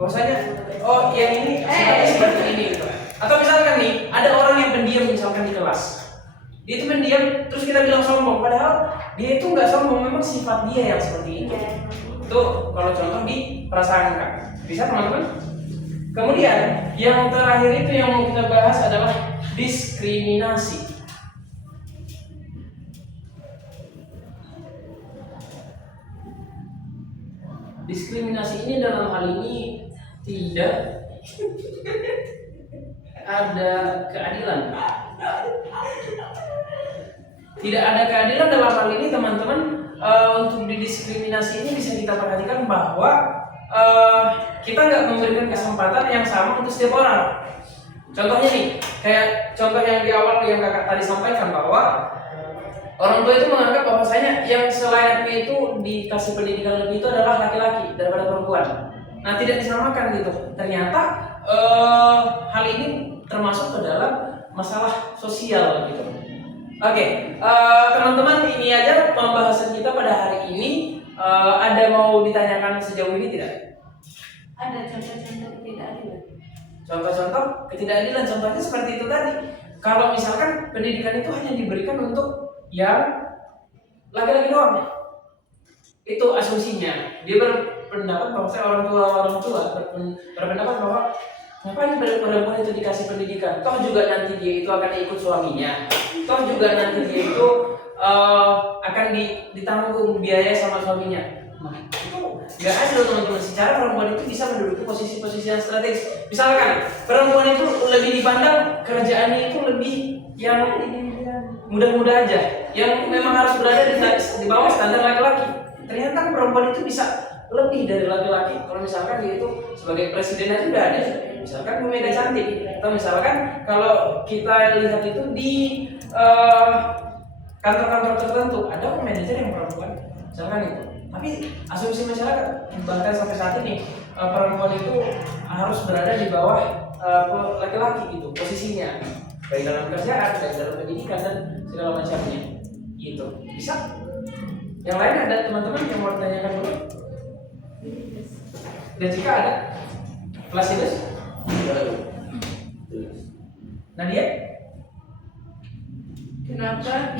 Bahwasanya oh yang ini sifatnya seperti ini gitu. Atau misalkan nih ada orang yang pendiam misalkan di kelas, dia itu pendiam terus kita bilang sombong, padahal dia itu nggak sombong, memang sifat dia yang seperti itu. Itu kalau contoh di prasangka, bisa teman-teman. Kemudian yang terakhir itu yang mau kita bahas adalah diskriminasi. Diskriminasi ini dalam hal ini tidak ada keadilan. Tidak ada keadilan dalam hal ini teman-teman. Untuk didiskriminasi ini bisa kita perhatikan bahwa kita nggak memberikan kesempatan yang sama untuk setiap orang. Contohnya nih, kayak contoh yang di awal yang kakak tadi sampaikan bahwa orang tua itu menganggap bahwasanya yang selayaknya itu dikasih pendidikan lebih itu adalah laki-laki daripada perempuan. Nah, tidak disamakan gitu. Ternyata hal ini termasuk ke dalam masalah sosial gitu. Oke, teman-teman, ini aja pembahasan kita pada hari ini. Ada mau ditanyakan sejauh ini tidak? Ada contoh-contoh ketidakadilan. Contoh-contoh ketidakadilan, contohnya seperti itu tadi. Kalau misalkan pendidikan itu hanya diberikan untuk yang laki-laki doang, itu asumsinya. Dia berpendapat bahwa orang tua berpendapat bahwa ngapain perempuan itu dikasih pendidikan? Toh juga nanti dia itu akan ikut suaminya. Toh juga nanti dia itu akan ditanggung biaya sama suaminya. Nah, itu nggak adil teman-teman. Secara perempuan itu bisa menduduki posisi-posisi yang strategis. Misalkan perempuan itu lebih dipandang kerjaannya itu lebih yang mudah-mudah aja, yang memang harus berada di bawah standar laki-laki. Ternyata perempuan itu bisa lebih dari laki-laki. Kalau misalkan dia itu sebagai presiden aja udah ada, misalkan Bu Mega cantik, atau misalkan kalau kita lihat itu di kantor-kantor tertentu ada manajer yang perempuan, misalkan itu. Tapi asumsi masyarakat bahkan sampai saat ini perempuan itu harus berada di bawah laki-laki gitu posisinya, baik dalam kerjaan, baik dalam pendidikan dan segala macamnya gitu. Bisa? Yang lain ada teman-teman yang mau ditanyakan dulu? Dan jika ada kelas itu? Nadia? Kenapa?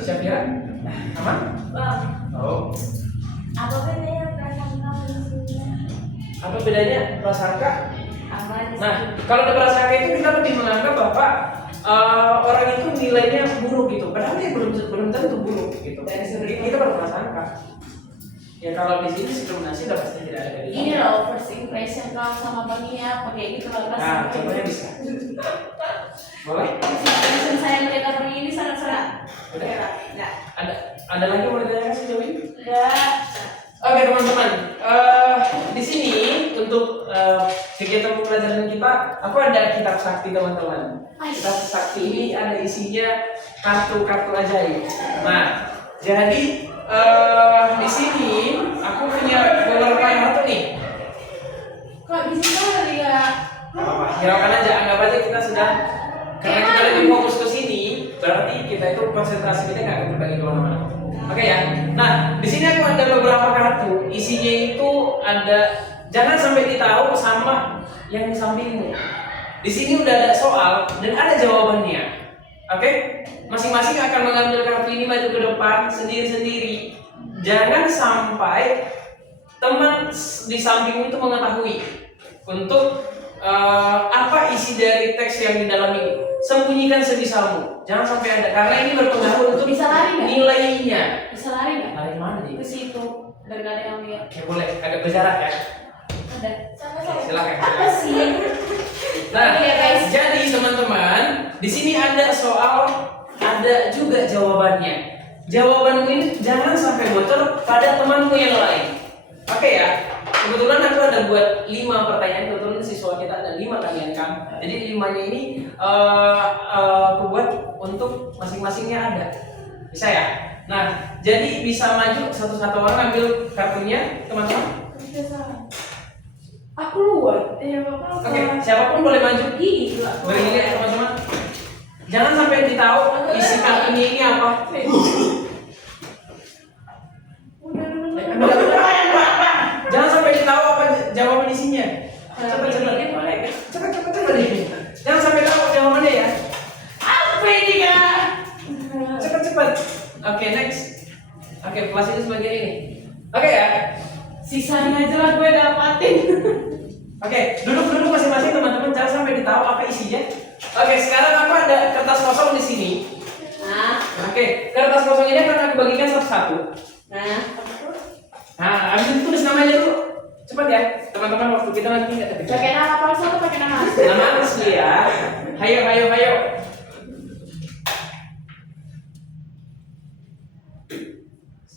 Syafira? Aman? Bang, Oh. apa bedanya prasangka manusia? Apa bedanya prasangka? Apa? Nah, kalau di prasangka itu kita lebih menganggap bahwa orang itu nilainya buruk gitu, padahal dia belum tentu buruk gitu. Kita berprasangka. Ya kalau di sini diskriminasi udah pasti tidak ada keadilan. Ini loh first impression kamu sama Bang Nia pakai gitu loh Nah, rasanya. contohnya bisa. Boleh? First impression saya melihat Abang ini sangat-sangat. Udah. Enggak. Ada lagi yang mau ditanyakan sih Joey? Enggak. Oke teman-teman, di sini untuk kegiatan pembelajaran kita, aku ada kitab sakti teman-teman. Kitab sakti ini ada isinya kartu-kartu ajaib. Nah, jadi di sini aku punya beberapa kartu nih. Kok bisa kali ya? Gak apa-apa, hiraukan aja, anggap aja kita sudah karena kita lebih fokus ke sini, berarti kita itu konsentrasi kita nggak akan berbagi kemana-mana. Oke ya. Nah, di sini aku ada beberapa kartu. Isinya itu ada, jangan sampai ditaruh sama yang di sampingmu. Di sini udah ada soal dan ada jawabannya. Oke? Masing-masing akan mengambil kartu ini maju ke depan sendiri-sendiri. Jangan sampai teman di sampingmu itu mengetahui untuk apa isi dari teks yang di dalam ini. Sembunyikan sebisamu, jangan sampai ada, karena ini berpengaruh untuk Bisa lari nggak? nilainya. Bisa lari nggak? Lari kemana nih? Ke situ dan gak ada yang lihat. Ya boleh, agak berjarak ya. Ada. Oke, silakan. Apa sih? Nah, Iya, guys. jadi teman-teman, di sini ada soal, ada juga jawabannya. Jawaban ini jangan sampai bocor pada temanmu yang lain. Oke ya. Kebetulan aku ada buat 5 pertanyaan. Kebetulan siswa kita ada 5 kalian kan. Jadi 5-nya ini aku buat untuk masing-masingnya ada. Bisa ya? Nah, jadi bisa maju satu-satu orang ambil kartunya, teman-teman. Aku luar. Iya bapak. Oke, siapapun boleh maju. Gila. Boleh lihat teman-teman. Jangan sampai ditahu isi kartunya ini apa. Jangan sampai ditahu apa jawaban isinya. Cepat deh. Jangan sampai tahu jawabannya ya. Apa ini ya? Cepat. Oke, next. Oke, kelas ini sebagian ini. Oke ya. Sisanya aja lah gue dapatin. Oke, duduk masing-masing teman-teman. Jangan sampai ditahu apa isinya. Oke, sekarang aku ada kertas kosong di sini. Nah, Oke, kertas kosong ini akan aku bagikan satu-satu. Nah, abis itu tulis namanya dulu. Cepat ya, teman-teman, waktu kita nanti nggak terkejar. pakai nama palsu atau pakai nama asli? Nama asli ya. Hayo.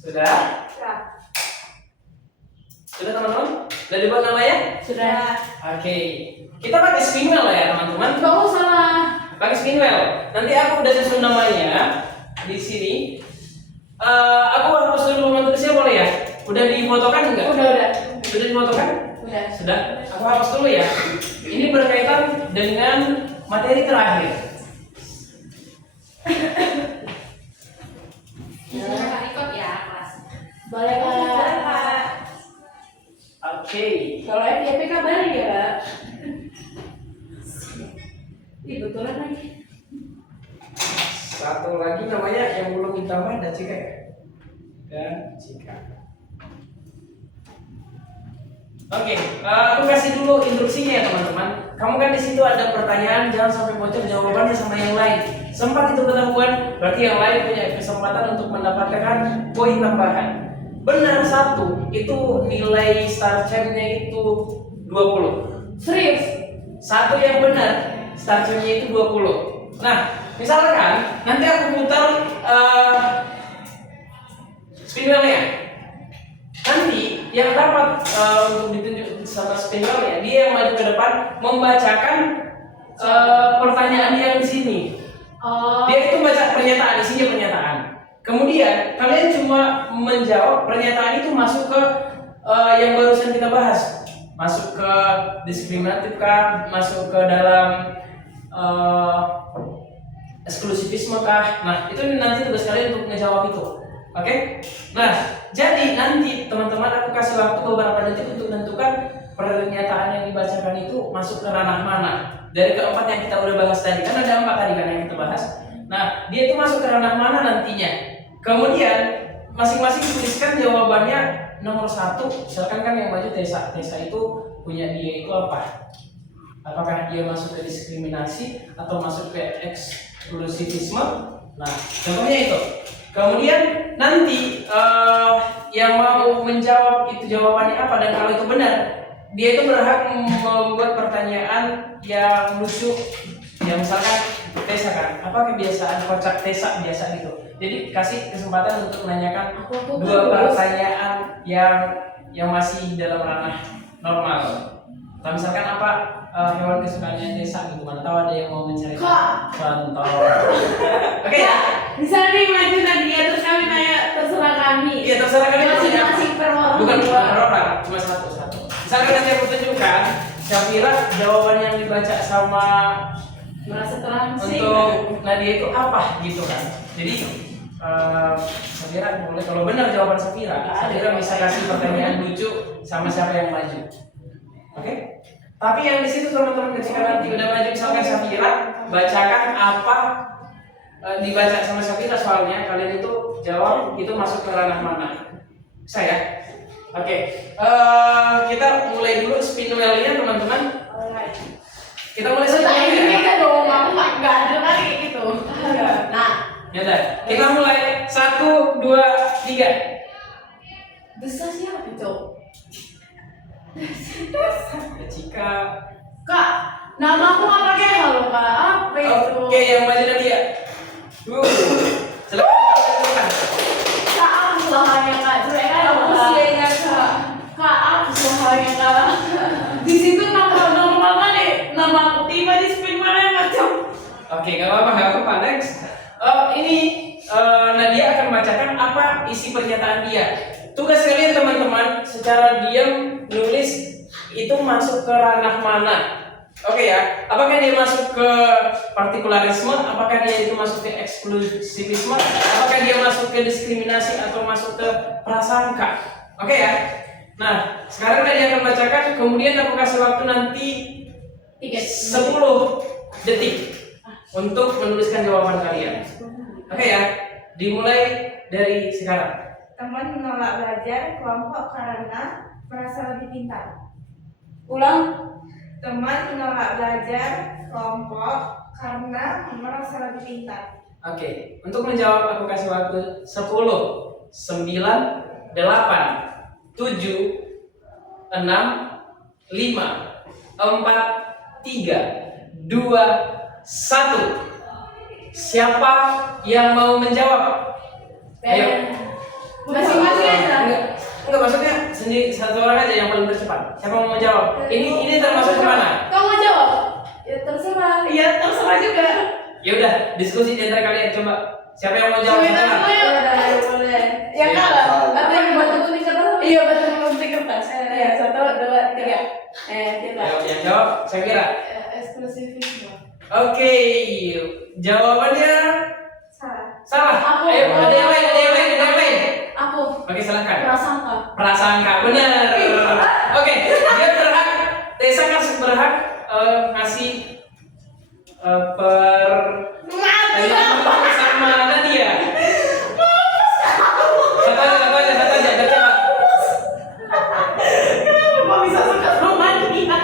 Sudah? Sudah teman-teman? Sudah dibuat namanya? Sudah. Oke. Kita pakai spinwheel ya teman-teman. Bagus salah. Pakai spinwheel. Nanti aku udah susun namanya di sini. Aku hapus dulu menulisnya boleh ya? Udah difotokan enggak? Udah. Sudah difotokan? Udah. Sudah. Aku hapus dulu ya. Ini berkaitan dengan materi terakhir. Ikut ya, Mas. Boleh, Kak. Oke. Kalau FYP kabarin ya, Kak. Ih, betulan lagi. Satu lagi namanya yang belum ditambah dan Cika ya? Dan Cika. Oke, aku kasih dulu instruksinya ya teman-teman. Kamu kan di situ ada pertanyaan, jangan sampai bocor jawabannya sama yang lain. Sempat itu ketahuan, berarti yang lain punya kesempatan untuk mendapatkan poin tambahan. Benar satu, itu nilai start chain-nya itu 20. Serius? Satu yang benar, start chain-nya itu 20. Nah, misalkan nanti aku putar spinwheel-nya. Nanti yang dapat untuk ditunjuk sama spinwheel-nya, dia yang maju ke depan membacakan pertanyaan yang di sini. Oh. Dia itu baca pernyataan, isinya pernyataan. Kemudian kalian cuma menjawab pernyataan itu masuk ke yang barusan kita bahas, masuk ke diskriminatif kah, masuk ke dalam eksklusivisme kah. Nah itu nanti tugas kalian untuk ngejawab itu. Oke? Nah jadi nanti teman-teman aku kasih waktu beberapa detik untuk menentukan pernyataan yang dibacakan itu masuk ke ranah mana. Dari keempat yang kita udah bahas tadi, kan ada 4 tadi kan yang kita bahas. Nah, dia itu masuk ke ranah mana nantinya. Kemudian masing-masing tuliskan jawabannya nomor 1. Misalkan kan yang maju Tessa itu punya dia itu apa? Apakah dia masuk ke diskriminasi atau masuk ke eksklusivisme? Nah, contohnya itu. Kemudian nanti yang mau menjawab dan kalau itu benar, dia itu berhak membuat pertanyaan yang lucu. Ya misalkan Tessa kan, apa kebiasaan kocak Tessa biasa gitu. Jadi kasih kesempatan untuk menanyakan dua pertanyaan yang masih dalam ranah normal. Nah, misalkan apa hewan kesukaannya Tessa gitu, mana tahu ada yang mau mencari contoh. Oke ya. Misalnya nih maju Nadia terus kami nanya terserah kami. Iya terserah kalian Masing-masing per orang. Bukan per orang, cuma satu. Misalkan nanti aku tunjukkan, Syafira jawaban yang dibaca sama Merasa terangsing. untuk Nadia itu apa gitu kan. Jadi Syafira boleh, kalau benar jawaban Syafira bisa kasih pertanyaan lucu sama siapa yang maju. Oke? Tapi yang di situ teman-teman ketika nanti udah maju misalkan Syafira, bacakan apa dibaca sama Syafira soalnya kalian itu jawab itu masuk ke ranah mana. Bisa ya? Oke. Kita mulai dulu spin wheel-nya teman-teman. Kita mulai spin wheel-nya. Kita dong, aku nggak ada lagi kayak gitu. Nah, Ya udah. Kita mulai 1, 2, 3. Desa siapa itu? Jika Kak, nama aku nggak pakai halo kak. Apa itu? Oke, yang maju Nadia. Silakan. Kak, aku usahanya kak. Jelek kan Aku kak. sianya kak. Kak, aku usahanya kak. Di situ nama normal kan deh. Nama aku tiba di spin mana macam. Oke, nggak apa-apa. Next. Ini Nadia akan membacakan apa isi pernyataan dia. Tugas kalian teman-teman secara diam nulis itu masuk ke ranah mana. Oke ya, apakah dia masuk ke partikularisme, apakah dia itu masuk ke eksklusivisme, apakah dia masuk ke diskriminasi atau masuk ke prasangka. Oke ya. Nah, sekarang Nadia akan bacakan, kemudian aku kasih waktu nanti 10 detik untuk menuliskan jawaban kalian. Oke ya, dimulai dari sekarang. Teman menolak belajar kelompok karena merasa lebih pintar. Ulang. Teman menolak belajar kelompok karena merasa lebih pintar. Oke, untuk menjawab aku kasih waktu 10, 9, 8, 7, 6, 5, 4, 3, 2, 1. Siapa yang mau menjawab? Ayo. Masing-masing aja. Enggak maksudnya sendiri satu orang aja yang paling tercepat. Siapa mau menjawab? Ini termasuk kemana? Kau mau jawab? Ya terserah. Iya, terserah juga. Ya udah, diskusi di antara kalian coba. Siapa yang mau jawab? Sebentar Sekarang? dulu yuk. Boleh. Yang kalah. Ada yang bantu di kertas? Iya betul di kertas. Iya 1, 2, 3. Kita. Ayo, yang jawab saya kira. Eksklusivisme. Oke, jawabannya Salah. salah. Aku. Ayo, ada yang lain. Aku. Oke, silakan. Prasangka. Prasangka, benar. Oke, dia berhak. Tessa kan berhak ngasih pertanyaan sama Nadia. Satu aja, biar cepat. Kenapa bisa suka sama dia?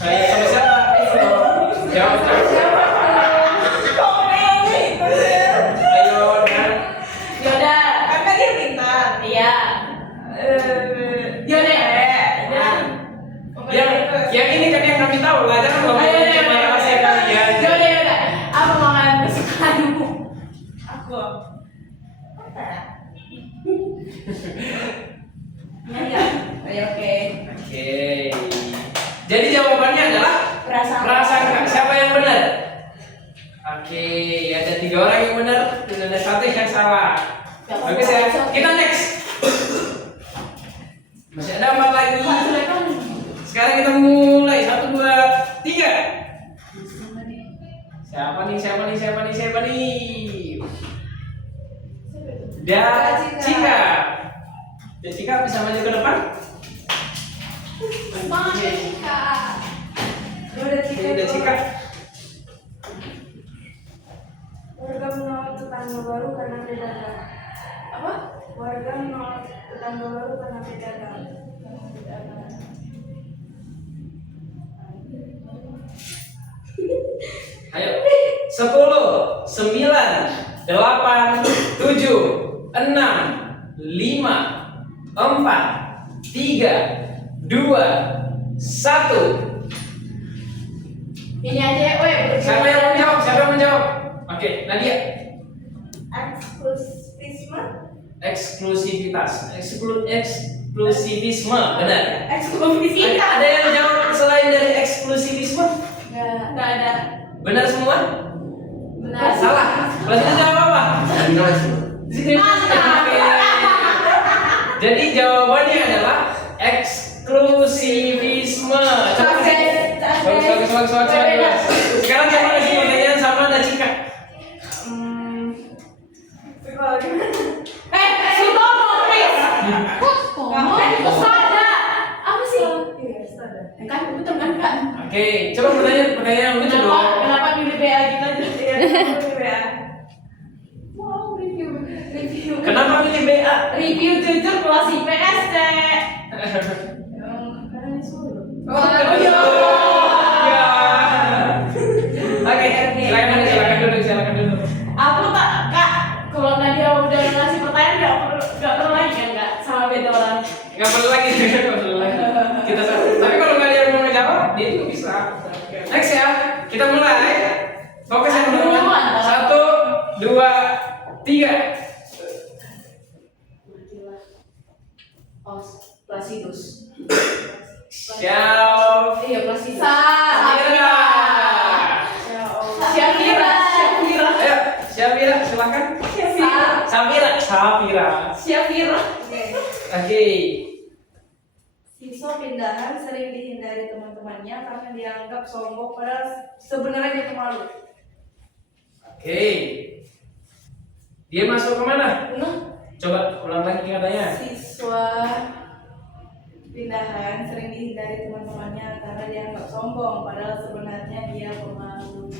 Saya sama siapa? Jawab. Ayo, Dan. Yaudah. Kakak dia pintar. Iya. Yaudah. Yang ini kan yang kami tahu lah, jangan ngomong cuma rahasia kalian. Yaudah. Apa makanan kesukaanmu? Aku. Ayo oke. Oke. Jadi jawabannya adalah prasangka. Siapa yang benar? Oke, ada 3 orang yang benar dan ada 1 yang salah. Oke, kita next. Masih ada 4 lagi. Sekarang kita mulai 1, 2, 3. Siapa nih? Cika bisa maju ke depan? Semangat ya Cika. Ya udah Cika. Warga menolak tetangga baru karena beda agama. Apa? Warga menolak tetangga baru karena beda agama. Ayo. 10, 9, 8, 7, 6, 5, 4, 3, 3, 2, 1. Ini aja, weh. Siapa yang menjawab? Siapa yang menjawab? Oke, Nadia. Eksklusivisme. Eksklusivitas. Eksklusivisme, benar. Eksklusivitas. Ada yang jawab selain dari eksklusivisme? Nggak ada. Benar semua? Benar. Salah. Kalau itu jawab apa? Diskriminasi. Mantap. Oke. Jadi jawabannya adalah eksklusivisme. Bagus. Sekarang coba kasih pertanyaan sama Dacika. Sutomo, please. Usada. Apa sih? Iya, ada. Kan betul kan? Oke, coba pertanyaan lucu dong. Kenapa pilih BA gitu aja? Iya, Wow, review. Kenapa pilih BA? Review jujur kelas IPS, Cek. karena disuruh. Oh iya. Ya. Oke, silakan duduk. Aku tak, Kak, kalau Nadia udah ngasih pertanyaan nggak perlu lagi kan, Kak, sama beda orang. Nggak perlu lagi. Kita tapi kalau nggak ada yang mau ngejawab, dia juga bisa. Next ya, kita mulai. Fokus yang teman-teman. 1, 2, 3. Oh, Placidus. Siap. Iya, Placidus. Syafira. Syafira. Ayo, Syafira, silakan. Syafira. Oke. Siswa pindahan sering dihindari teman-temannya karena dianggap sombong padahal sebenarnya dia pemalu. Oke. Dia masuk kemana? Coba ulang lagi katanya. Siswa pindahan sering dihindari teman-temannya karena dianggap sombong padahal sebenarnya dia pemalu.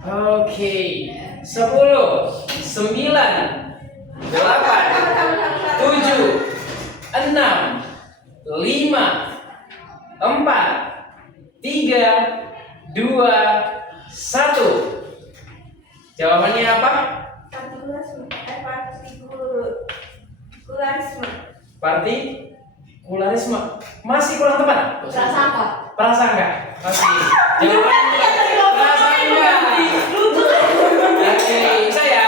Oke. 10, 9, 8, 7, 6, 5, 4, 3, 2, 1. Jawabannya apa? Partikularisme. Masih kurang tepat? Prasangka. Masih. Jawabannya prasangka. Oke, saya.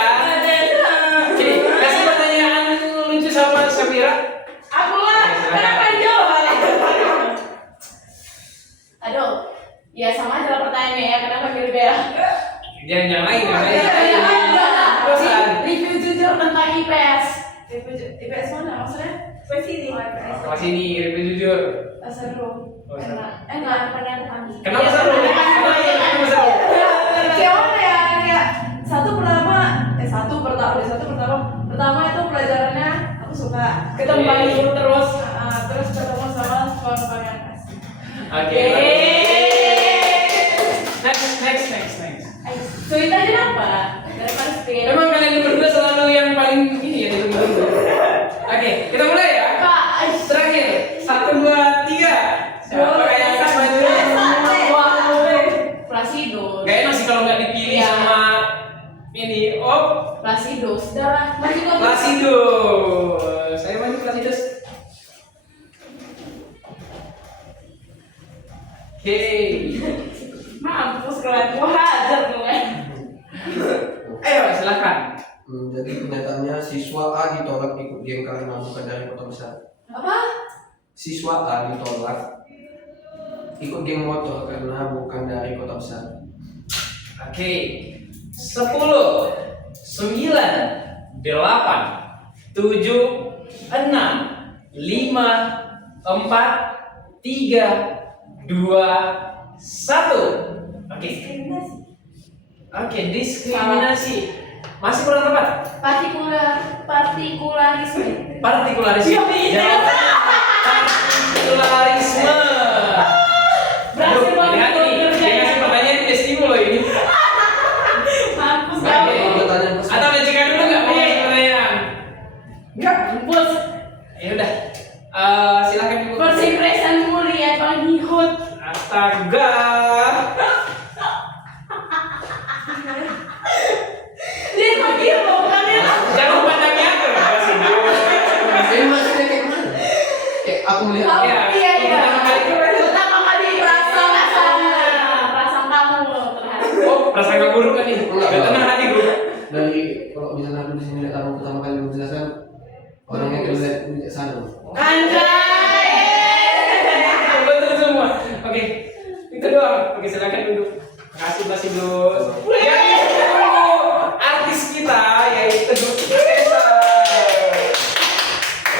Jadi, kasih pertanyaan lucu sama Syafira. Aku lah, kenapa jawab? Aduh, ya sama aja lah pertanyaannya ya, kenapa pilih BA? Jangan lain. Review jujur tentang IPS. IPS mana maksudnya? IPS ini. Kelas ini review jujur. Seru. Oh, seru. Enak. Kenapa seru? Kenapa seru? Kayak mana ya? Kayak pertama itu pelajarannya aku suka. Ketemu paling dulu terus. Terus ketemu sama kawan-kawan yang asik. Oke. Next. Sulit aja kenapa? Daripada speed. Memang kalian berdua selalu yang paling ini ya ditunggu-tunggu. Oke, kita mulai ya. Kak, Terakhir, 1, 2, 3. Siapa yang akan maju? Placidus. Gak enak sih kalau nggak dipilih Iya. sama ini. Oh, Placidus. Udah lah, maju ke Placidus. Saya maju Placidus. Oke. Mampus kalian, gua hajar kalian. Ayo silakan. Jadi kenyataannya siswa A ditolak ikut game karena bukan dari kota besar. Apa? Siswa A ditolak ikut geng motor karena bukan dari kota besar. Oke. 10, 9, 8, 7, 6, 5, 4, 3, 2, 1. Oke. Oke, diskriminasi. Masih kurang tepat? Partikularisme. Partikularisme. Jawabannya partikularisme. Berhasil Aduh, banget hati-hati. kerjanya. Dia kasih pertanyaan festival loh ini. Mampus Oke. kau. Pertanyaan besar. Atau Jessica dulu nggak mau kasih pertanyaan? Enggak. Mampus. Ya udah. Silakan ibu. First impression mulia paling hihut. Astaga. Dia panggil lo bukan dia. Jangan pandangi aku ya sini. Ini maksudnya kayak mana? Kayak aku melihat Oh, Iya, iya. pertama kali itu Perasaan kamu terhadap. oh prasangka buruk kan nih. Enggak. Gak tenang hati gue. dari kalau misalnya aku di sini lihat kamu pertama kali menjelaskan orangnya kelihatan bijaksana. Anjay. Betul semua. Oke, itu doang. Oke, silakan duduk. Makasih Mas Idrus. Yang itu artis kita yaitu Tessa.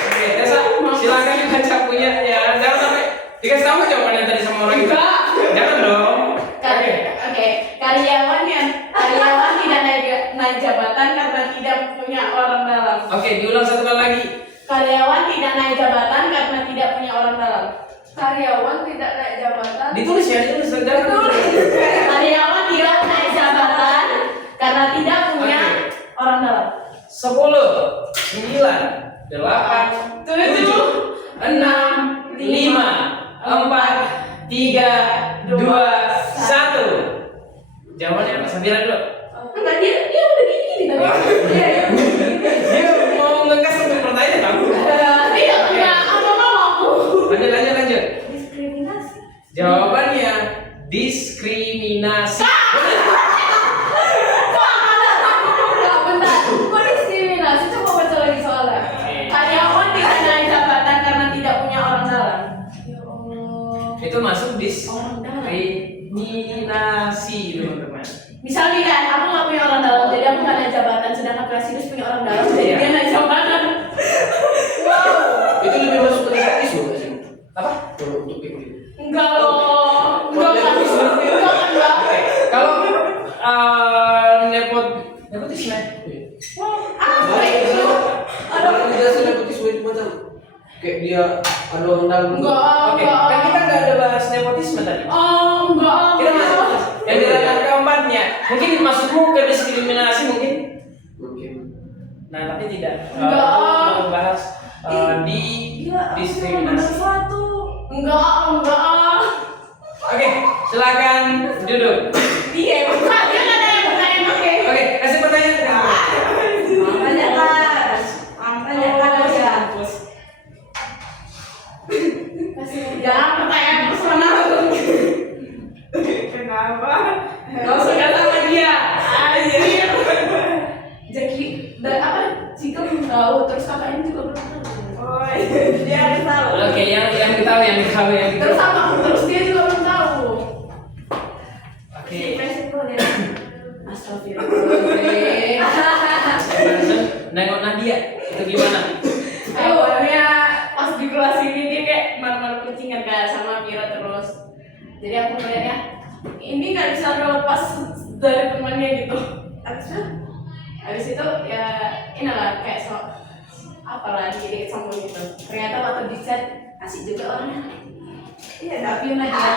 Oke, Tessa, silakan dibaca punyanya. Jangan sampai dikasih tahu jawaban yang tadi sama orang itu. Jangan dong. Oke, karyawan tidak naik jabatan karena tidak punya orang dalam. Oke, diulang satu kali lagi. Karyawan tidak naik jabatan karena tidak punya orang dalam. Karyawan tidak naik jabatan. Ditulis ya, ditulis dari Karyawan tidak naik jabatan karena tidak punya orang dalam. 10, 9, 8, 7, 6, 5, 4, 3, 2, 1. Jawabannya apa? Sambil dulu. Enggak, dia udah gini tadi. Dia mau ngegas untuk pertanyaan kamu. Iya, enggak, apa mau. Lanjut. Diskriminasi. Jawabannya diskriminasi. Bentar. Kok diskriminasi? Coba baca lagi soalnya. Karyawan tidak naik jabatan karena tidak punya orang dalam. Ya Allah. Itu masuk Orang dalam. diskriminasi, teman-teman. Misal nih kan, aku nggak punya orang dalam, jadi aku nggak naik jabatan. Sedangkan Prasidius punya orang dalam, jadi Iya. dia naik jabatan. Itu lebih masuk ke nepotisme nggak sih? Apa? Kalau untuk itu. Enggak loh, enggak kan, enggak. Kalau nepotisme. Apa itu? Ada penjelasan nepotisme itu macam kayak dia ada orang dalam. Oke, kan kita nggak ada bahas nepotisme tadi. Oh, enggak. Kita masuk yang dilarang keempatnya. Mungkin maksudmu ke diskriminasi mungkin? Mungkin. Nah, tapi tidak. Enggak. Kita bahas di Gila, aku diskriminasi. cuma satu. Enggak. Oke, silakan duduk. Dia bukan, dia nggak ada yang bertanya, oke. Oke, kasih pertanyaan. Makanya kan. Makanya kan aja. Jangan pertanyaan personal. Kenapa? Gak suka sama dia. Anjir. Jadi, dan apa? Jika belum tahu, terus kakaknya juga belum tahu. Oh, dia harus tahu. Oke, yang ditahu. Terus apa? Terus dia juga belum tahu. Oke. Astagfirullahaladzim. Nengok Nadia, itu gimana? Awalnya pas di kelas ini dia kayak malu-malu kucingan kan sama Mira terus. Jadi aku melihatnya ini nggak bisa terlepas dari temannya gitu. Habis itu ya inilah kayak apalah dikit sambung gitu. Ternyata waktu di chat asik juga orangnya. Iya, tapi Nadia.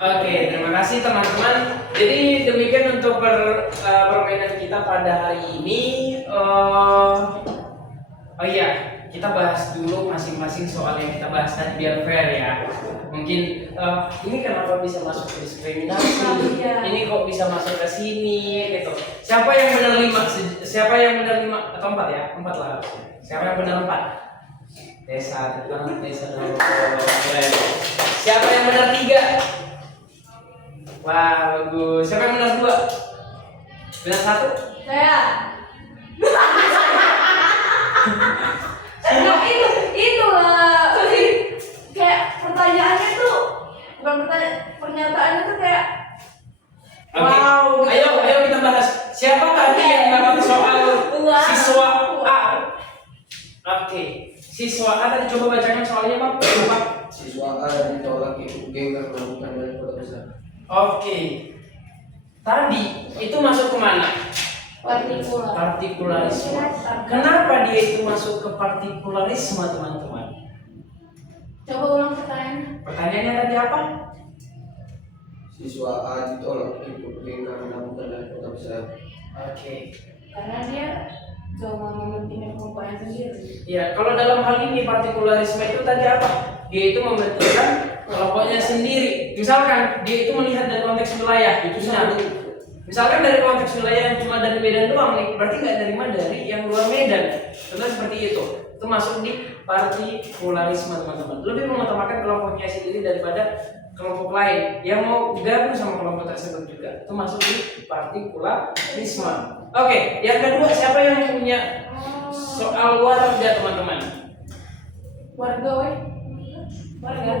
Oke, terima kasih teman-teman. Jadi demikian untuk permainan kita pada hari ini. Oh iya, kita bahas dulu masing-masing soal yang kita bahas tadi biar fair ya. Mungkin ini kenapa bisa masuk ke diskriminasi? Iya. Ini kok bisa masuk ke sini gitu. Siapa yang benar 5? Siapa yang benar 5 atau 4 ya? 4 lah harusnya. Siapa yang benar 4? Desa, dong. Siapa yang benar 3? Wah, bagus. Siapa yang benar 2? Benar 1? Saya. Nah, itu lah. Kayak pertanyaannya tuh bukan pertanyaan, pernyataannya tuh kayak Oke. wow. Ayo kita bahas. Siapa tadi yang dapat soal Wow. siswa A? Oke. Siswa A tadi coba bacakan soalnya, Pak. Siswa A ditolak ikut geng karena bukan dari kota besar. Oke. Tadi itu masuk ke mana? Partikular. Partikularisme. Kenapa dia itu masuk ke partikularisme, teman-teman? Coba ulang pertanyaannya. Pertanyaannya tadi apa? Siswa A ditolak ikut geng karena bukan dari kota besar. Oke. Karena dia cuma mementingkan kelompoknya sendiri. Ya, kalau dalam hal ini partikularisme itu tadi apa? Dia itu mementingkan kelompoknya sendiri. Misalkan dia itu melihat dari konteks wilayah, itu Misalkan dari konteks wilayah yang cuma dari Medan doang nih, berarti nggak nerima dari yang luar Medan. Contohnya seperti itu. Itu masuk di partikularisme teman-teman. Lebih mengutamakan kelompoknya sendiri daripada kelompok lain yang mau gabung sama kelompok tersebut juga. Itu masuk di partikularisme. Oke, yang kedua siapa yang punya soal warga teman-teman? Warga, weh. Warga.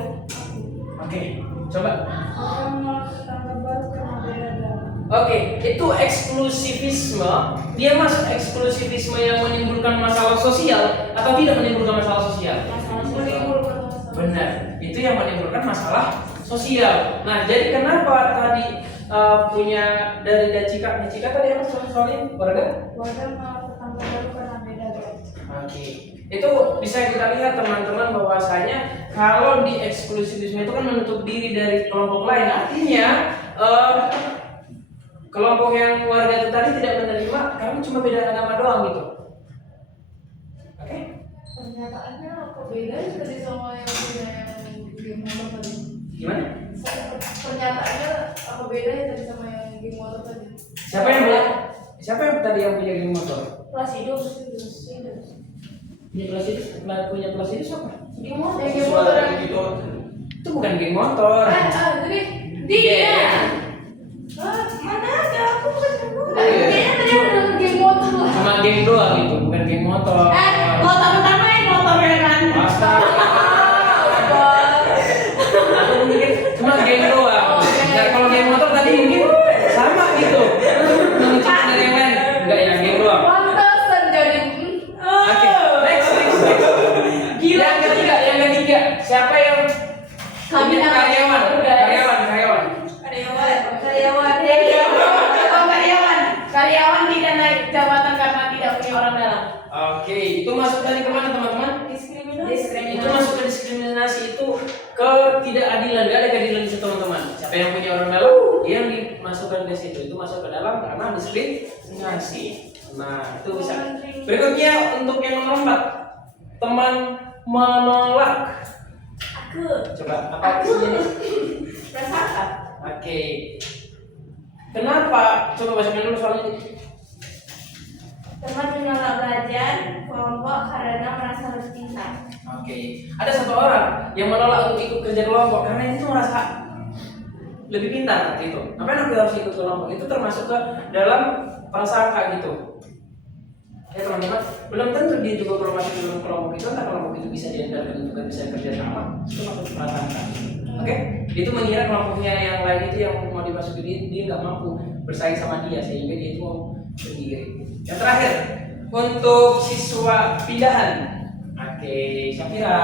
Oke, coba. Orang menolak tetangga baru karena beda agama. Oke, itu eksklusivisme. Dia masuk eksklusivisme yang menimbulkan masalah sosial atau tidak menimbulkan masalah sosial? Menimbulkan masalah. Benar, itu yang menimbulkan masalah sosial. Nah, jadi kenapa tadi punya dari Dacika tadi apa soalnya warga? Warga menolak tetangga baru karena beda agama. Oke, itu bisa kita lihat teman-teman bahwasanya kalau di eksklusivisme itu kan menutup diri dari kelompok lain, artinya kelompok yang warga itu tadi tidak menerima karena cuma beda agama doang gitu. Oke? Pernyataannya apa bedanya tadi sama yang punya game motor tadi? Gimana? Pernyataannya apa bedanya tadi sama yang game motor tadi? Siapa yang tadi yang punya geng motor? Kelas hidup. Punya kelas itu siapa? Game motor. Game motor. Itu bukan geng motor. Jadi dia. Mana ada? Aku bukan game motor. Kayaknya tadi ada game motor lah. Cuma geng doang itu, bukan geng motor. Motor pertama yang motor ya kan? Astaga. Aku mikir cuma geng doang. Nah, kalau geng motor tadi mungkin sama gitu. Mengucapkan dari yang lain. Enggak ya, geng doang. Pantesan jadi. Oke, next. Gila, Yang ketiga. Siapa yang Kami punya karyawan? Karyawan tidak naik jabatan karena tidak punya orang dalam. Oke, itu masuk tadi kemana teman-teman? Diskriminasi. Itu masuk ke diskriminasi, itu ketidakadilan, gak ada keadilan di situ teman-teman. Siapa yang punya orang dalam, dia yang dimasukkan ke situ, itu masuk ke dalam karena diskriminasi. Nah, itu bisa. Berikutnya untuk yang nomor 4, teman menolak. Aku. Coba apa isinya nih? Prasangka. Oke. Kenapa? Coba bacakan dulu soal ini. Teman menolak belajar kelompok karena merasa lebih pintar. Oke. Ada satu orang yang menolak untuk ikut kerja kelompok karena itu merasa lebih pintar gitu. Ngapain aku harus ikut kelompok? Itu termasuk ke dalam prasangka gitu. Ya teman-teman, belum tentu dia juga kalau masuk dalam kelompok itu, entah kelompok itu bisa diandalkan untuk bisa kerja sama. Itu masuk ke prasangka. Oke? Itu mengira kelompoknya yang lain itu yang mau dimasuki dia nggak mampu bersaing sama dia sehingga dia itu mau sendiri. Yang terakhir untuk siswa pindahan. Oke, Syafira.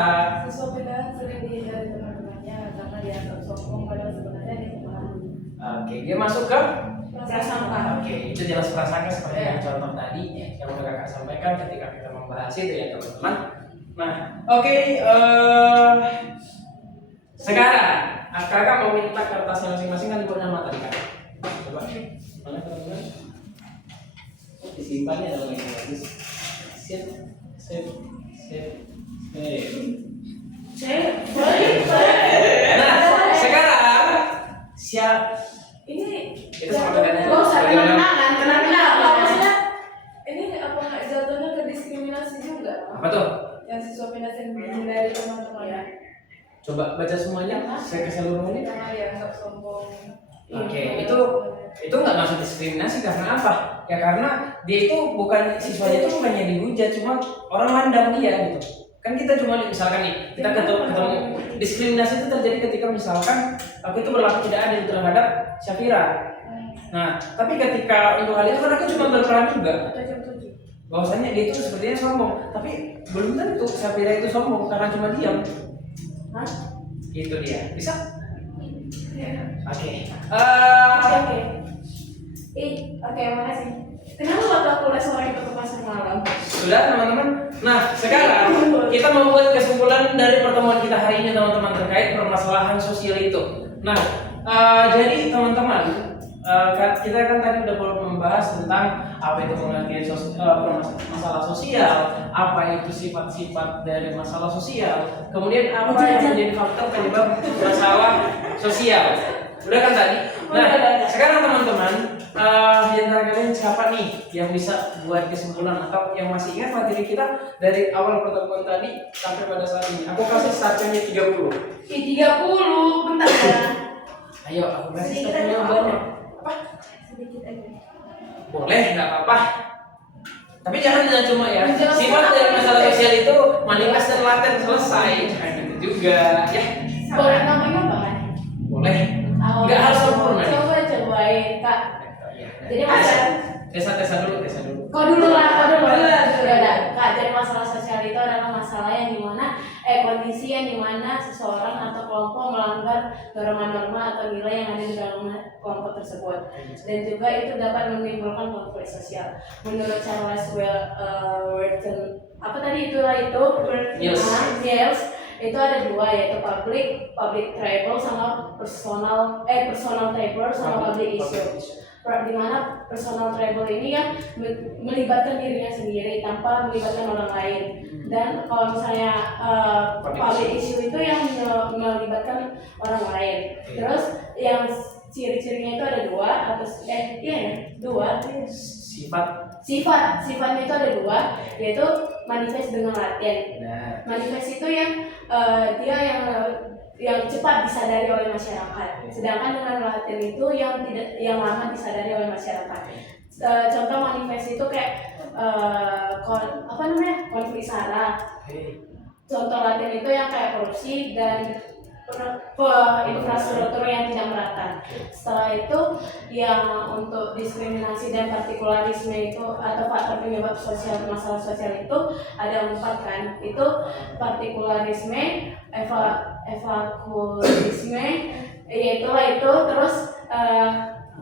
Siswa pindahan sering dihindari teman-temannya karena dianggap sombong padahal sebenarnya dia pemahaman. Oke, dia masuk ke Prasangka. Oke, itu jelas prasangka seperti yang contoh tadi yang udah kakak sampaikan ketika kita membahas itu ya teman-teman. Nah, oke, sekarang kakak mau minta kertasnya masing-masing kan buat nama tadi kak. Coba, mana teman-teman? Disimpannya dalam yang bagus. Sip. Nah, sekarang siap. Ini Itu sama dengan Gak usah kenal-kenalan. maksudnya ini apa nggak jatuhnya ke diskriminasi juga? apa tuh? Yang siswa pindah sering dihindari teman-teman ya. Coba baca semuanya, saya keseluruhannya. Karena dianggap sombong. Oke, itu nggak masuk diskriminasi karena apa? Ya karena dia itu bukan siswanya itu bukannya dihujat, cuma orang mandang dia gitu. Kan kita cuma misalkan nih kita ketemu diskriminasi itu terjadi ketika misalkan aku itu berlaku tidak adil terhadap Syafira. Nah, tapi ketika untuk hal itu kan aku cuma berperan juga. Bahwasanya dia itu sepertinya sombong, tapi belum tentu Syafira itu sombong karena cuma diam. Hah? Itu dia, bisa? Oke. Oke, makasih. Kenapa waktu aku les orang itu ke pasar malam? Sudah teman-teman. Nah sekarang kita membuat kesimpulan dari pertemuan kita hari ini teman-teman terkait permasalahan sosial itu. Nah jadi teman-teman kita kan tadi udah membahas tentang apa itu pengertian masalah sosial, apa itu sifat-sifat dari masalah sosial, kemudian apa yang menjadi faktor penyebab masalah sosial. Udah kan tadi? Nah sekarang teman-teman di antara kalian siapa nih yang bisa buat kesimpulan atau yang masih ingat materi kita dari awal pertemuan tadi sampai pada saat ini? Aku kasih startnya 30. 30, bentar ya. Ayo, aku kasih Sedikit startnya aja, banyak. Apa? sedikit aja. Boleh, nggak apa-apa. Tapi jangan cuma ya. Menjelaskan Sifat apa dari yang masalah kita- sosial itu manifest dan laten selesai. Jangan gitu juga, ya. Boleh namanya apa kan? Boleh. Nggak harus sempurna. Cobain kak. Jadi Tes masalah dulu. kau dulu lah. Ya udah, kak. Jadi masalah sosial itu adalah masalah yang dimana kondisi yang dimana seseorang atau kelompok melanggar norma-norma atau nilai yang ada di dalam kelompok tersebut, dan juga itu dapat menimbulkan konflik sosial. Menurut Charles Wharton, apa tadi itu Niels, itu ada dua, yaitu public tribal sama personal tribal sama public issue. Di mana personal tribal ini yang melibatkan dirinya sendiri tanpa melibatkan orang lain, dan kalau misalnya public issue itu yang melibatkan orang lain. Terus yang ciri-cirinya itu ada dua atau dua. Sifatnya itu ada dua, yaitu manifest dengan laten. Manifest itu yang dia yang cepat disadari oleh masyarakat, sedangkan dengan laten itu yang lama disadari oleh masyarakat. Contoh manifest itu kayak konflik SARA. Contoh laten itu yang kayak korupsi dan infrastruktur yang tidak merata. Setelah itu yang untuk diskriminasi dan partikularisme itu atau faktor penyebab sosial, masalah sosial itu ada 4 kan. Itu partikularisme, evakuisme, itu terus